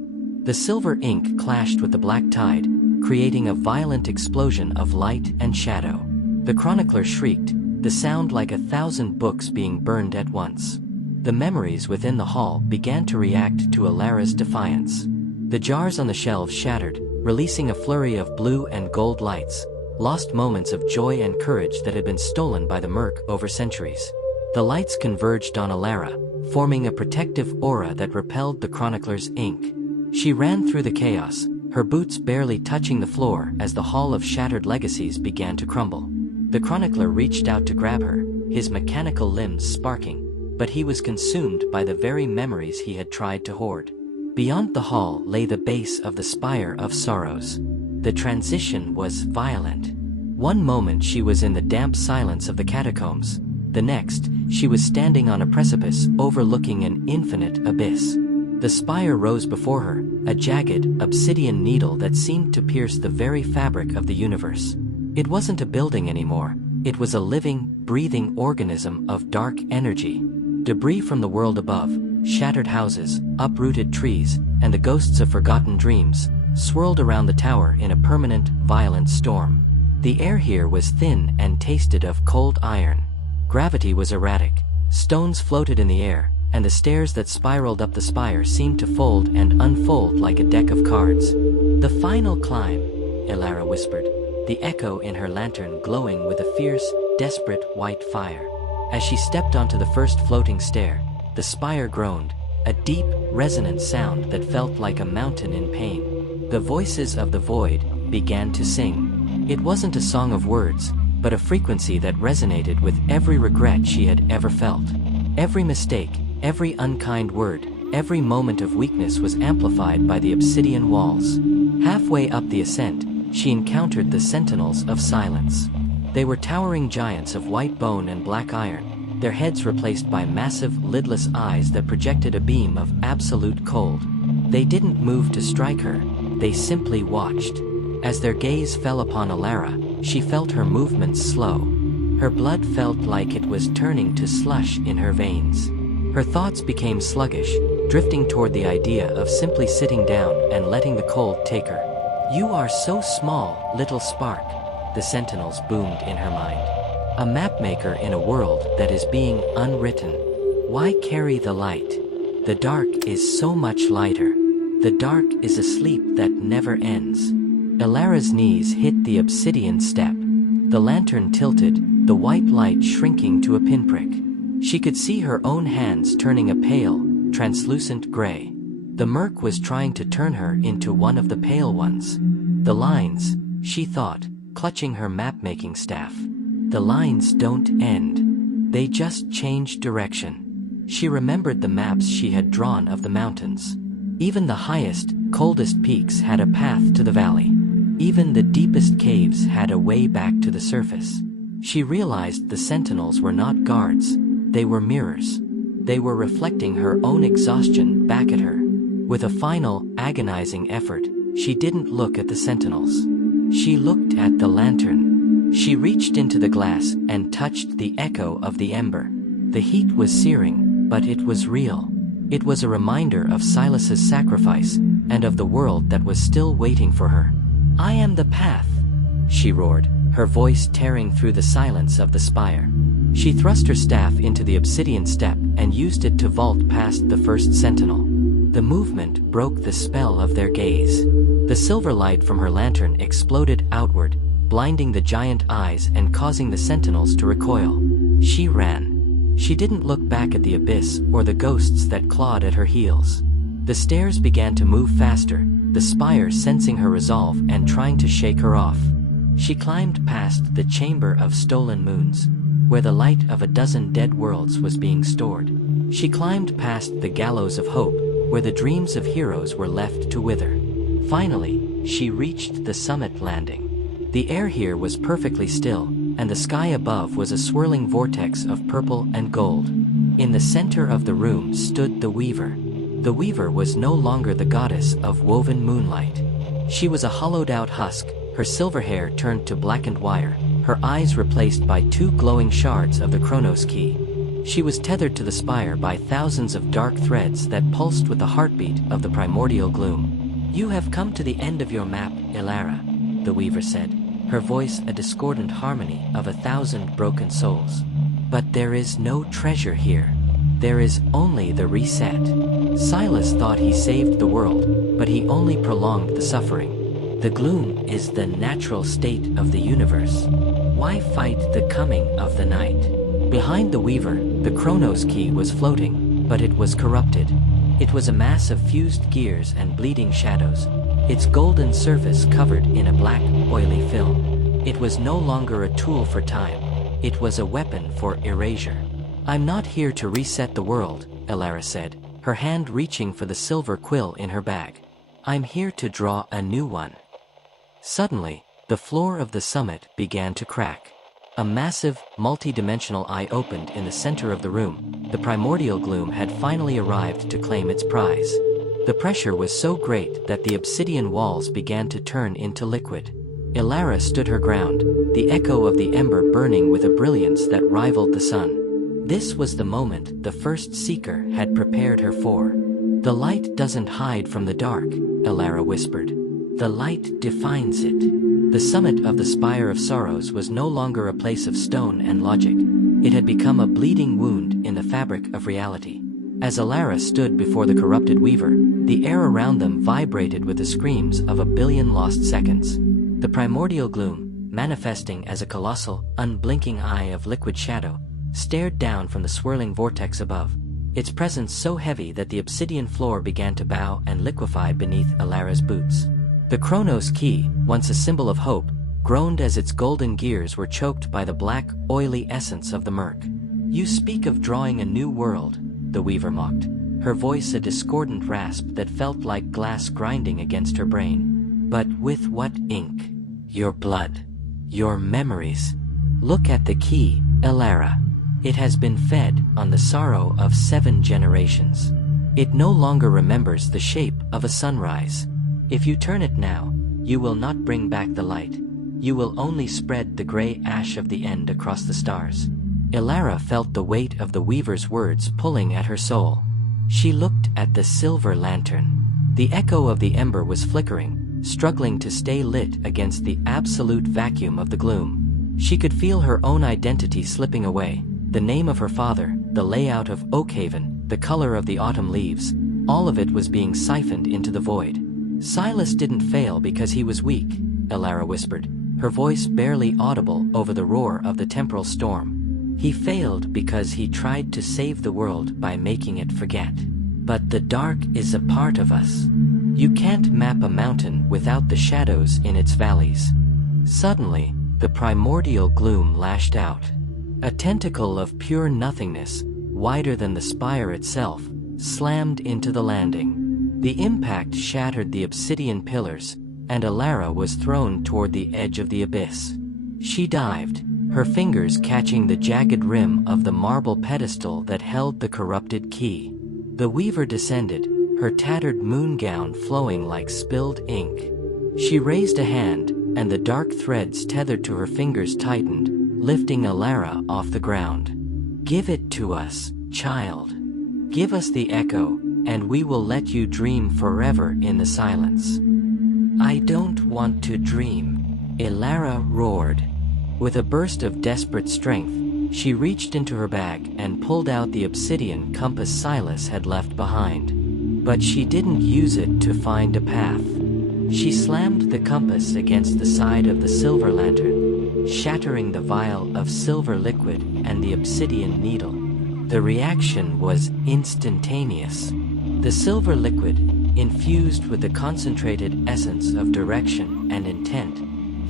The silver ink clashed with the black tide, creating a violent explosion of light and shadow. The chronicler shrieked, the sound like 1,000 books being burned at once. The memories within the hall began to react to Elara's defiance. The jars on the shelves shattered, releasing a flurry of blue and gold lights, lost moments of joy and courage that had been stolen by the Murk over centuries. The lights converged on Elara, forming a protective aura that repelled the chronicler's ink. She ran through the chaos, her boots barely touching the floor as the Hall of Shattered Legacies began to crumble. The chronicler reached out to grab her, his mechanical limbs sparking, but he was consumed by the very memories he had tried to hoard. Beyond the hall lay the base of the Spire of Sorrows. The transition was violent. One moment she was in the damp silence of the catacombs. The next, she was standing on a precipice overlooking an infinite abyss. The spire rose before her, a jagged, obsidian needle that seemed to pierce the very fabric of the universe. It wasn't a building anymore. It was a living, breathing organism of dark energy. Debris from the world above, shattered houses, uprooted trees, and the ghosts of forgotten dreams, swirled around the tower in a permanent, violent storm. The air here was thin and tasted of cold iron. Gravity was erratic. Stones floated in the air, and the stairs that spiraled up the spire seemed to fold and unfold like a deck of cards. "The final climb," Elara whispered, the echo in her lantern glowing with a fierce, desperate white fire. As she stepped onto the first floating stair, the spire groaned, a deep, resonant sound that felt like a mountain in pain. The voices of the void began to sing. It wasn't a song of words, but a frequency that resonated with every regret she had ever felt. Every mistake, every unkind word, every moment of weakness was amplified by the obsidian walls. Halfway up the ascent, she encountered the Sentinels of Silence. They were towering giants of white bone and black iron, their heads replaced by massive, lidless eyes that projected a beam of absolute cold. They didn't move to strike her, they simply watched. As their gaze fell upon Elara, she felt her movements slow. Her blood felt like it was turning to slush in her veins. Her thoughts became sluggish, drifting toward the idea of simply sitting down and letting the cold take her. "You are so small, little spark," the sentinels boomed in her mind. "A mapmaker in a world that is being unwritten. Why carry the light? The dark is so much lighter. The dark is a sleep that never ends." Elara's knees hit the obsidian step. The lantern tilted, the white light shrinking to a pinprick. She could see her own hands turning a pale, translucent gray. The Murk was trying to turn her into one of the pale ones. The lines, she thought, clutching her map-making staff. The lines don't end. They just change direction. She remembered the maps she had drawn of the mountains. Even the highest, coldest peaks had a path to the valley. Even the deepest caves had a way back to the surface. She realized the sentinels were not guards, they were mirrors. They were reflecting her own exhaustion back at her. With a final, agonizing effort, she didn't look at the sentinels. She looked at the lantern. She reached into the glass and touched the echo of the ember. The heat was searing, but it was real. It was a reminder of Silas's sacrifice, and of the world that was still waiting for her. "I am the path," she roared, her voice tearing through the silence of the spire. She thrust her staff into the obsidian step and used it to vault past the first sentinel. The movement broke the spell of their gaze. The silver light from her lantern exploded outward, blinding the giant eyes and causing the sentinels to recoil. She ran. She didn't look back at the abyss or the ghosts that clawed at her heels. The stairs began to move faster, the spire sensing her resolve and trying to shake her off. She climbed past the Chamber of Stolen Moons. where the light of a dozen dead worlds was being stored. She climbed past the gallows of hope, where the dreams of heroes were left to wither. Finally, she reached the summit landing. The air here was perfectly still, and the sky above was a swirling vortex of purple and gold. In the center of the room stood the Weaver. The Weaver was no longer the goddess of woven moonlight. She was a hollowed-out husk, her silver hair turned to blackened wire, her eyes replaced by two glowing shards of the Chronos Key. She was tethered to the spire by thousands of dark threads that pulsed with the heartbeat of the Primordial Gloom. "You have come to the end of your map, Elara," the Weaver said, her voice a discordant harmony of 1,000 broken souls. "But there is no treasure here. There is only the reset." Silas thought he saved the world, but he only prolonged the suffering. The gloom is the natural state of the universe. Why fight the coming of the night? Behind the Weaver, the Chronos Key was floating, but it was corrupted. It was a mass of fused gears and bleeding shadows, its golden surface covered in a black, oily film. It was no longer a tool for time. It was a weapon for erasure. "I'm not here to reset the world," Elara said, her hand reaching for the silver quill in her bag. "I'm here to draw a new one." Suddenly, the floor of the summit began to crack. A massive, multi-dimensional eye opened in the center of the room. The Primordial Gloom had finally arrived to claim its prize. The pressure was so great that the obsidian walls began to turn into liquid. Elara stood her ground, the echo of the ember burning with a brilliance that rivaled the sun. This was the moment the first seeker had prepared her for. "The light doesn't hide from the dark," Elara whispered. "The light defines it." The summit of the Spire of Sorrows was no longer a place of stone and logic. It had become a bleeding wound in the fabric of reality. As Elara stood before the corrupted Weaver, the air around them vibrated with the screams of 1,000,000,000 lost seconds. The Primordial Gloom, manifesting as a colossal, unblinking eye of liquid shadow, stared down from the swirling vortex above, its presence so heavy that the obsidian floor began to bow and liquefy beneath Elara's boots. The Chronos Key, once a symbol of hope, groaned as its golden gears were choked by the black, oily essence of the murk. "You speak of drawing a new world," the Weaver mocked, her voice a discordant rasp that felt like glass grinding against her brain. "But with what ink? Your blood. Your memories. Look at the key, Elara. It has been fed on the sorrow of 7 generations. It no longer remembers the shape of a sunrise. If you turn it now, you will not bring back the light. You will only spread the gray ash of the end across the stars." Elara felt the weight of the Weaver's words pulling at her soul. She looked at the silver lantern. The echo of the ember was flickering, struggling to stay lit against the absolute vacuum of the gloom. She could feel her own identity slipping away, the name of her father, the layout of Oakhaven, the color of the autumn leaves. All of it was being siphoned into the void. "Silas didn't fail because he was weak," Elara whispered, her voice barely audible over the roar of the temporal storm. "He failed because he tried to save the world by making it forget. But the dark is a part of us. You can't map a mountain without the shadows in its valleys." Suddenly, the Primordial Gloom lashed out. A tentacle of pure nothingness, wider than the spire itself, slammed into the landing. The impact shattered the obsidian pillars, and Elara was thrown toward the edge of the abyss. She dived, her fingers catching the jagged rim of the marble pedestal that held the corrupted key. The Weaver descended, her tattered moon gown flowing like spilled ink. She raised a hand, and the dark threads tethered to her fingers tightened, lifting Elara off the ground. "Give it to us, child. Give us the echo, and we will let you dream forever in the silence." "I don't want to dream," Elara roared. With a burst of desperate strength, she reached into her bag and pulled out the obsidian compass Silas had left behind. But she didn't use it to find a path. She slammed the compass against the side of the silver lantern, shattering the vial of silver liquid and the obsidian needle. The reaction was instantaneous. The silver liquid, infused with the concentrated essence of direction and intent,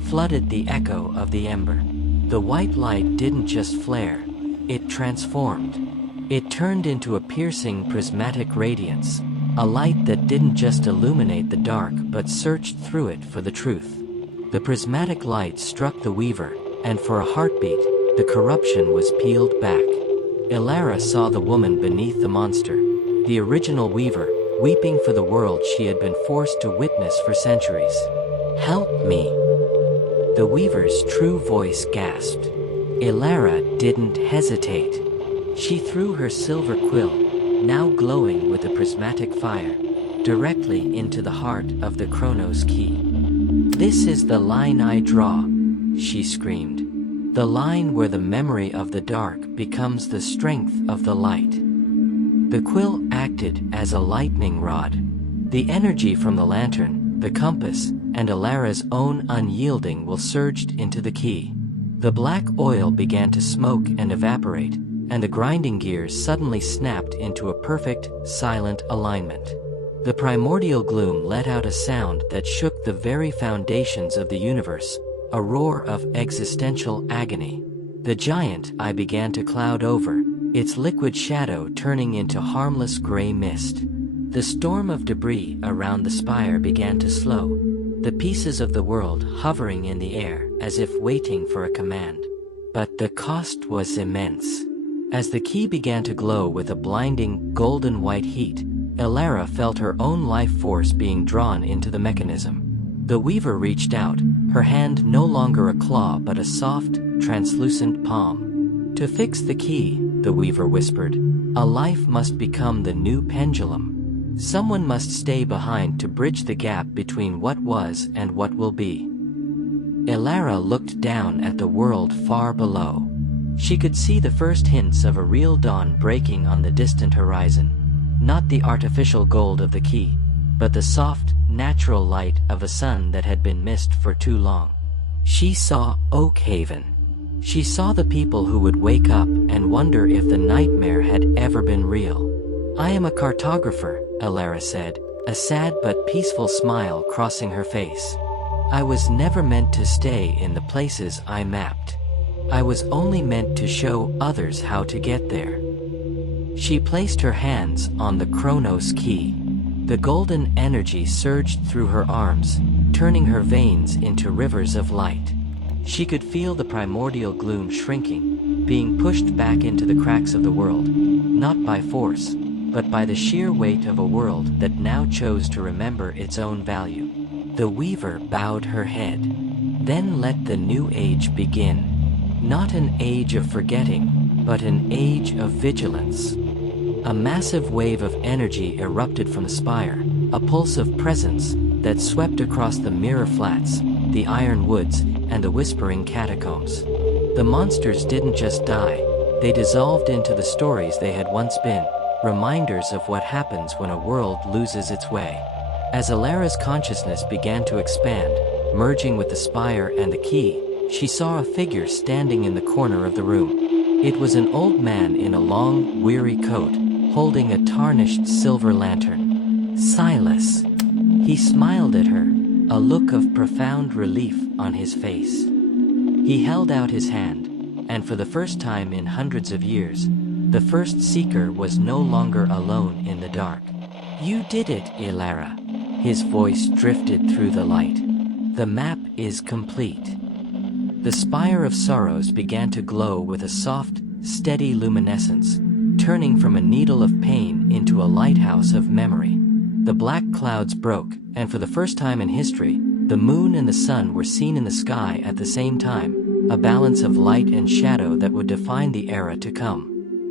flooded the echo of the ember. The white light didn't just flare, it transformed. It turned into a piercing prismatic radiance, a light that didn't just illuminate the dark but searched through it for the truth. The prismatic light struck the Weaver, and for a heartbeat, the corruption was peeled back. Elara saw the woman beneath the monster, the original Weaver, weeping for the world she had been forced to witness for centuries. "Help me!" The Weaver's true voice gasped. Elara didn't hesitate. She threw her silver quill, now glowing with a prismatic fire, directly into the heart of the Chronos Key. "This is the line I draw," she screamed. "The line where the memory of the dark becomes the strength of the light." The quill acted as a lightning rod. The energy from the lantern, the compass, and Elara's own unyielding will surged into the key. The black oil began to smoke and evaporate, and the grinding gears suddenly snapped into a perfect, silent alignment. The primordial gloom let out a sound that shook the very foundations of the universe, a roar of existential agony. The giant eye began to cloud over, its liquid shadow turning into harmless gray mist. The storm of debris around the spire began to slow, the pieces of the world hovering in the air as if waiting for a command. But the cost was immense. As the key began to glow with a blinding, golden white heat, Elara felt her own life force being drawn into the mechanism. The Weaver reached out, her hand no longer a claw but a soft, translucent palm. "To fix the key," the Weaver whispered, "a life must become the new pendulum. Someone must stay behind to bridge the gap between what was and what will be." Elara looked down at the world far below. She could see the first hints of a real dawn breaking on the distant horizon. Not the artificial gold of the key, but the soft, natural light of a sun that had been missed for too long. She saw Oakhaven. She saw the people who would wake up and wonder if the nightmare had ever been real. "I am a cartographer," Elara said, a sad but peaceful smile crossing her face. "I was never meant to stay in the places I mapped. I was only meant to show others how to get there." She placed her hands on the Chronos Key. The golden energy surged through her arms, turning her veins into rivers of light. She could feel the primordial gloom shrinking, being pushed back into the cracks of the world, not by force, but by the sheer weight of a world that now chose to remember its own value. The Weaver bowed her head. "Then let the new age begin. Not an age of forgetting, but an age of vigilance." A massive wave of energy erupted from the spire, a pulse of presence that swept across the Mirror Flats, the Iron Woods, and the Whispering Catacombs. The monsters didn't just die, they dissolved into the stories they had once been, reminders of what happens when a world loses its way. As Elara's consciousness began to expand, merging with the spire and the key, she saw a figure standing in the corner of the room. It was an old man in a long, weary coat, holding a tarnished silver lantern. "Silas." He smiled at her, a look of profound relief on his face. He held out his hand, and for the first time in hundreds of years, the first seeker was no longer alone in the dark. "You did it, Elara." His voice drifted through the light. "The map is complete." The Spire of Sorrows began to glow with a soft, steady luminescence, turning from a needle of pain into a lighthouse of memory. The black clouds broke, and for the first time in history, the moon and the sun were seen in the sky at the same time, a balance of light and shadow that would define the era to come.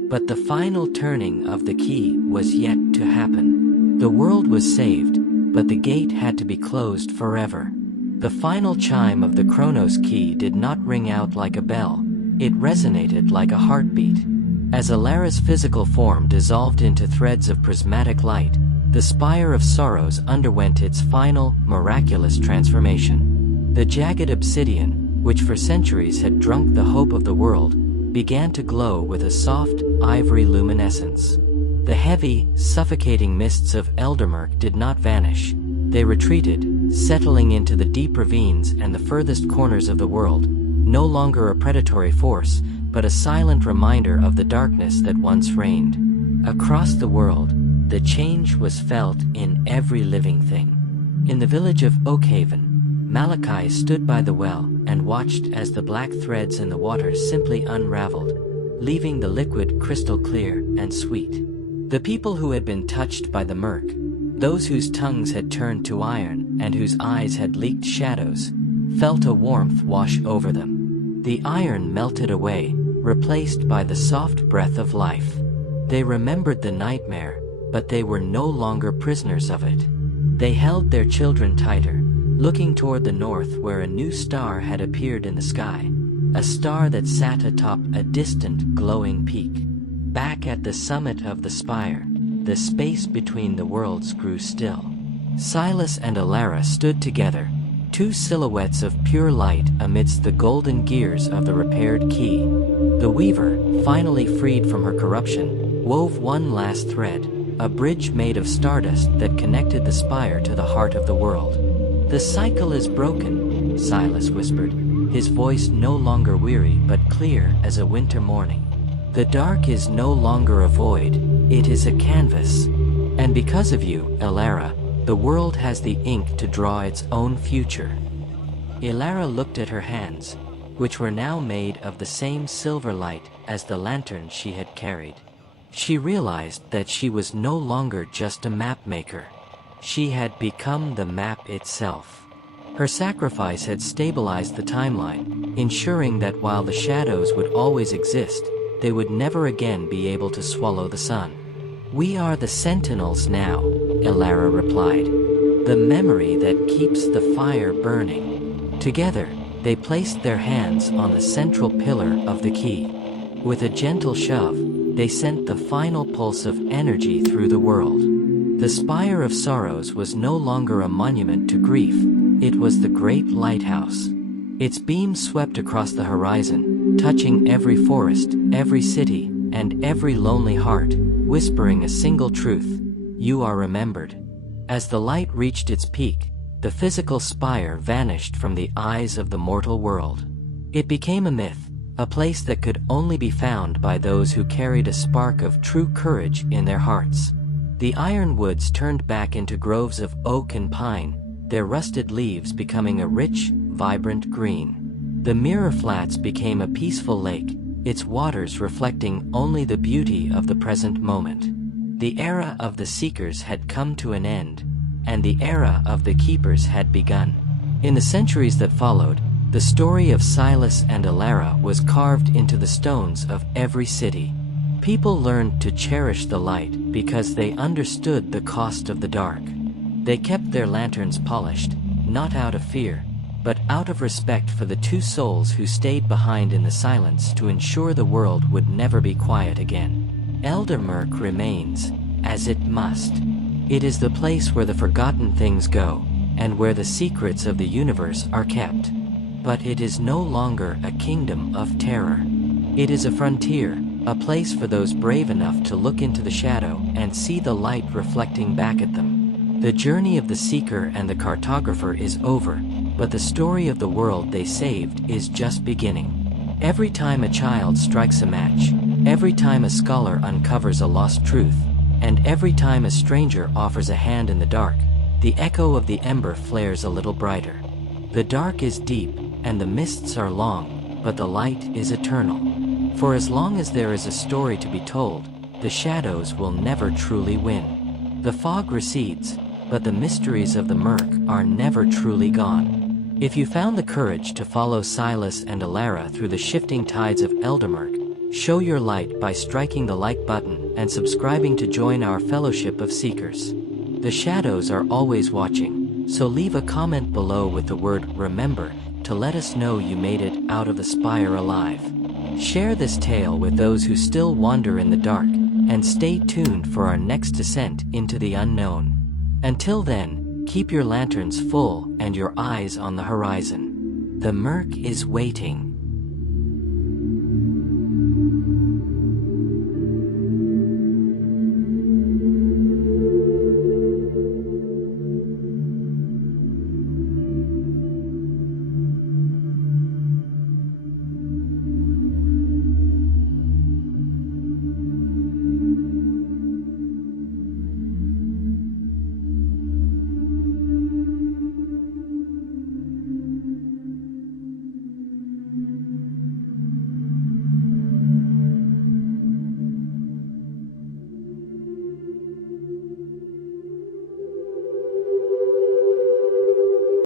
But the final turning of the key was yet to happen. The world was saved, but the gate had to be closed forever. The final chime of the Chronos Key did not ring out like a bell, it resonated like a heartbeat. As Elara's physical form dissolved into threads of prismatic light, the Spire of Sorrows underwent its final, miraculous transformation. The jagged obsidian, which for centuries had drunk the hope of the world, began to glow with a soft, ivory luminescence. The heavy, suffocating mists of Eldermurk did not vanish. They retreated, settling into the deep ravines and the furthest corners of the world, no longer a predatory force, but a silent reminder of the darkness that once reigned. Across the world, the change was felt in every living thing. In the village of Oakhaven, Malachi stood by the well and watched as the black threads in the water simply unraveled, leaving the liquid crystal clear and sweet. The people who had been touched by the murk, those whose tongues had turned to iron and whose eyes had leaked shadows, felt a warmth wash over them. The iron melted away, replaced by the soft breath of life. They remembered the nightmare, but they were no longer prisoners of it. They held their children tighter, looking toward the north where a new star had appeared in the sky, a star that sat atop a distant glowing peak. Back at the summit of the spire, the space between the worlds grew still. Silas and Elara stood together, two silhouettes of pure light amidst the golden gears of the repaired key. The weaver, finally freed from her corruption, wove one last thread, a bridge made of stardust that connected the spire to the heart of the world. "The cycle is broken," Silas whispered, his voice no longer weary but clear as a winter morning. "The dark is no longer a void, it is a canvas. And because of you, Elara, the world has the ink to draw its own future." Elara looked at her hands, which were now made of the same silver light as the lantern she had carried. She realized that she was no longer just a map maker. She had become the map itself. Her sacrifice had stabilized the timeline, ensuring that while the shadows would always exist, they would never again be able to swallow the sun. "We are the sentinels now," Elara replied, "the memory that keeps the fire burning." Together, they placed their hands on the central pillar of the key. With a gentle shove, they sent the final pulse of energy through the world. The Spire of Sorrows was no longer a monument to grief, it was the great lighthouse. Its beams swept across the horizon, touching every forest, every city, and every lonely heart, whispering a single truth: you are remembered. As the light reached its peak, the physical spire vanished from the eyes of the mortal world. It became a myth, a place that could only be found by those who carried a spark of true courage in their hearts. The iron woods turned back into groves of oak and pine, their rusted leaves becoming a rich, vibrant green. The mirror flats became a peaceful lake, its waters reflecting only the beauty of the present moment. The era of the Seekers had come to an end, and the era of the Keepers had begun. In the centuries that followed, the story of Silas and Elara was carved into the stones of every city. People learned to cherish the light because they understood the cost of the dark. They kept their lanterns polished, not out of fear, but out of respect for the two souls who stayed behind in the silence to ensure the world would never be quiet again. Eldermurk remains, as it must. It is the place where the forgotten things go, and where the secrets of the universe are kept. But it is no longer a kingdom of terror. It is a frontier, a place for those brave enough to look into the shadow and see the light reflecting back at them. The journey of the Seeker and the Cartographer is over, but the story of the world they saved is just beginning. Every time a child strikes a match, every time a scholar uncovers a lost truth, and every time a stranger offers a hand in the dark, the echo of the ember flares a little brighter. The dark is deep, and the mists are long, but the light is eternal. For as long as there is a story to be told, the shadows will never truly win. The fog recedes, but the mysteries of the murk are never truly gone. If you found the courage to follow Silas and Elara through the shifting tides of Eldermurk, show your light by striking the like button and subscribing to join our fellowship of seekers. The shadows are always watching, so leave a comment below with the word "remember" to let us know you made it out of the spire alive. Share this tale with those who still wander in the dark, and stay tuned for our next descent into the unknown. Until then, keep your lanterns full and your eyes on the horizon. The murk is waiting.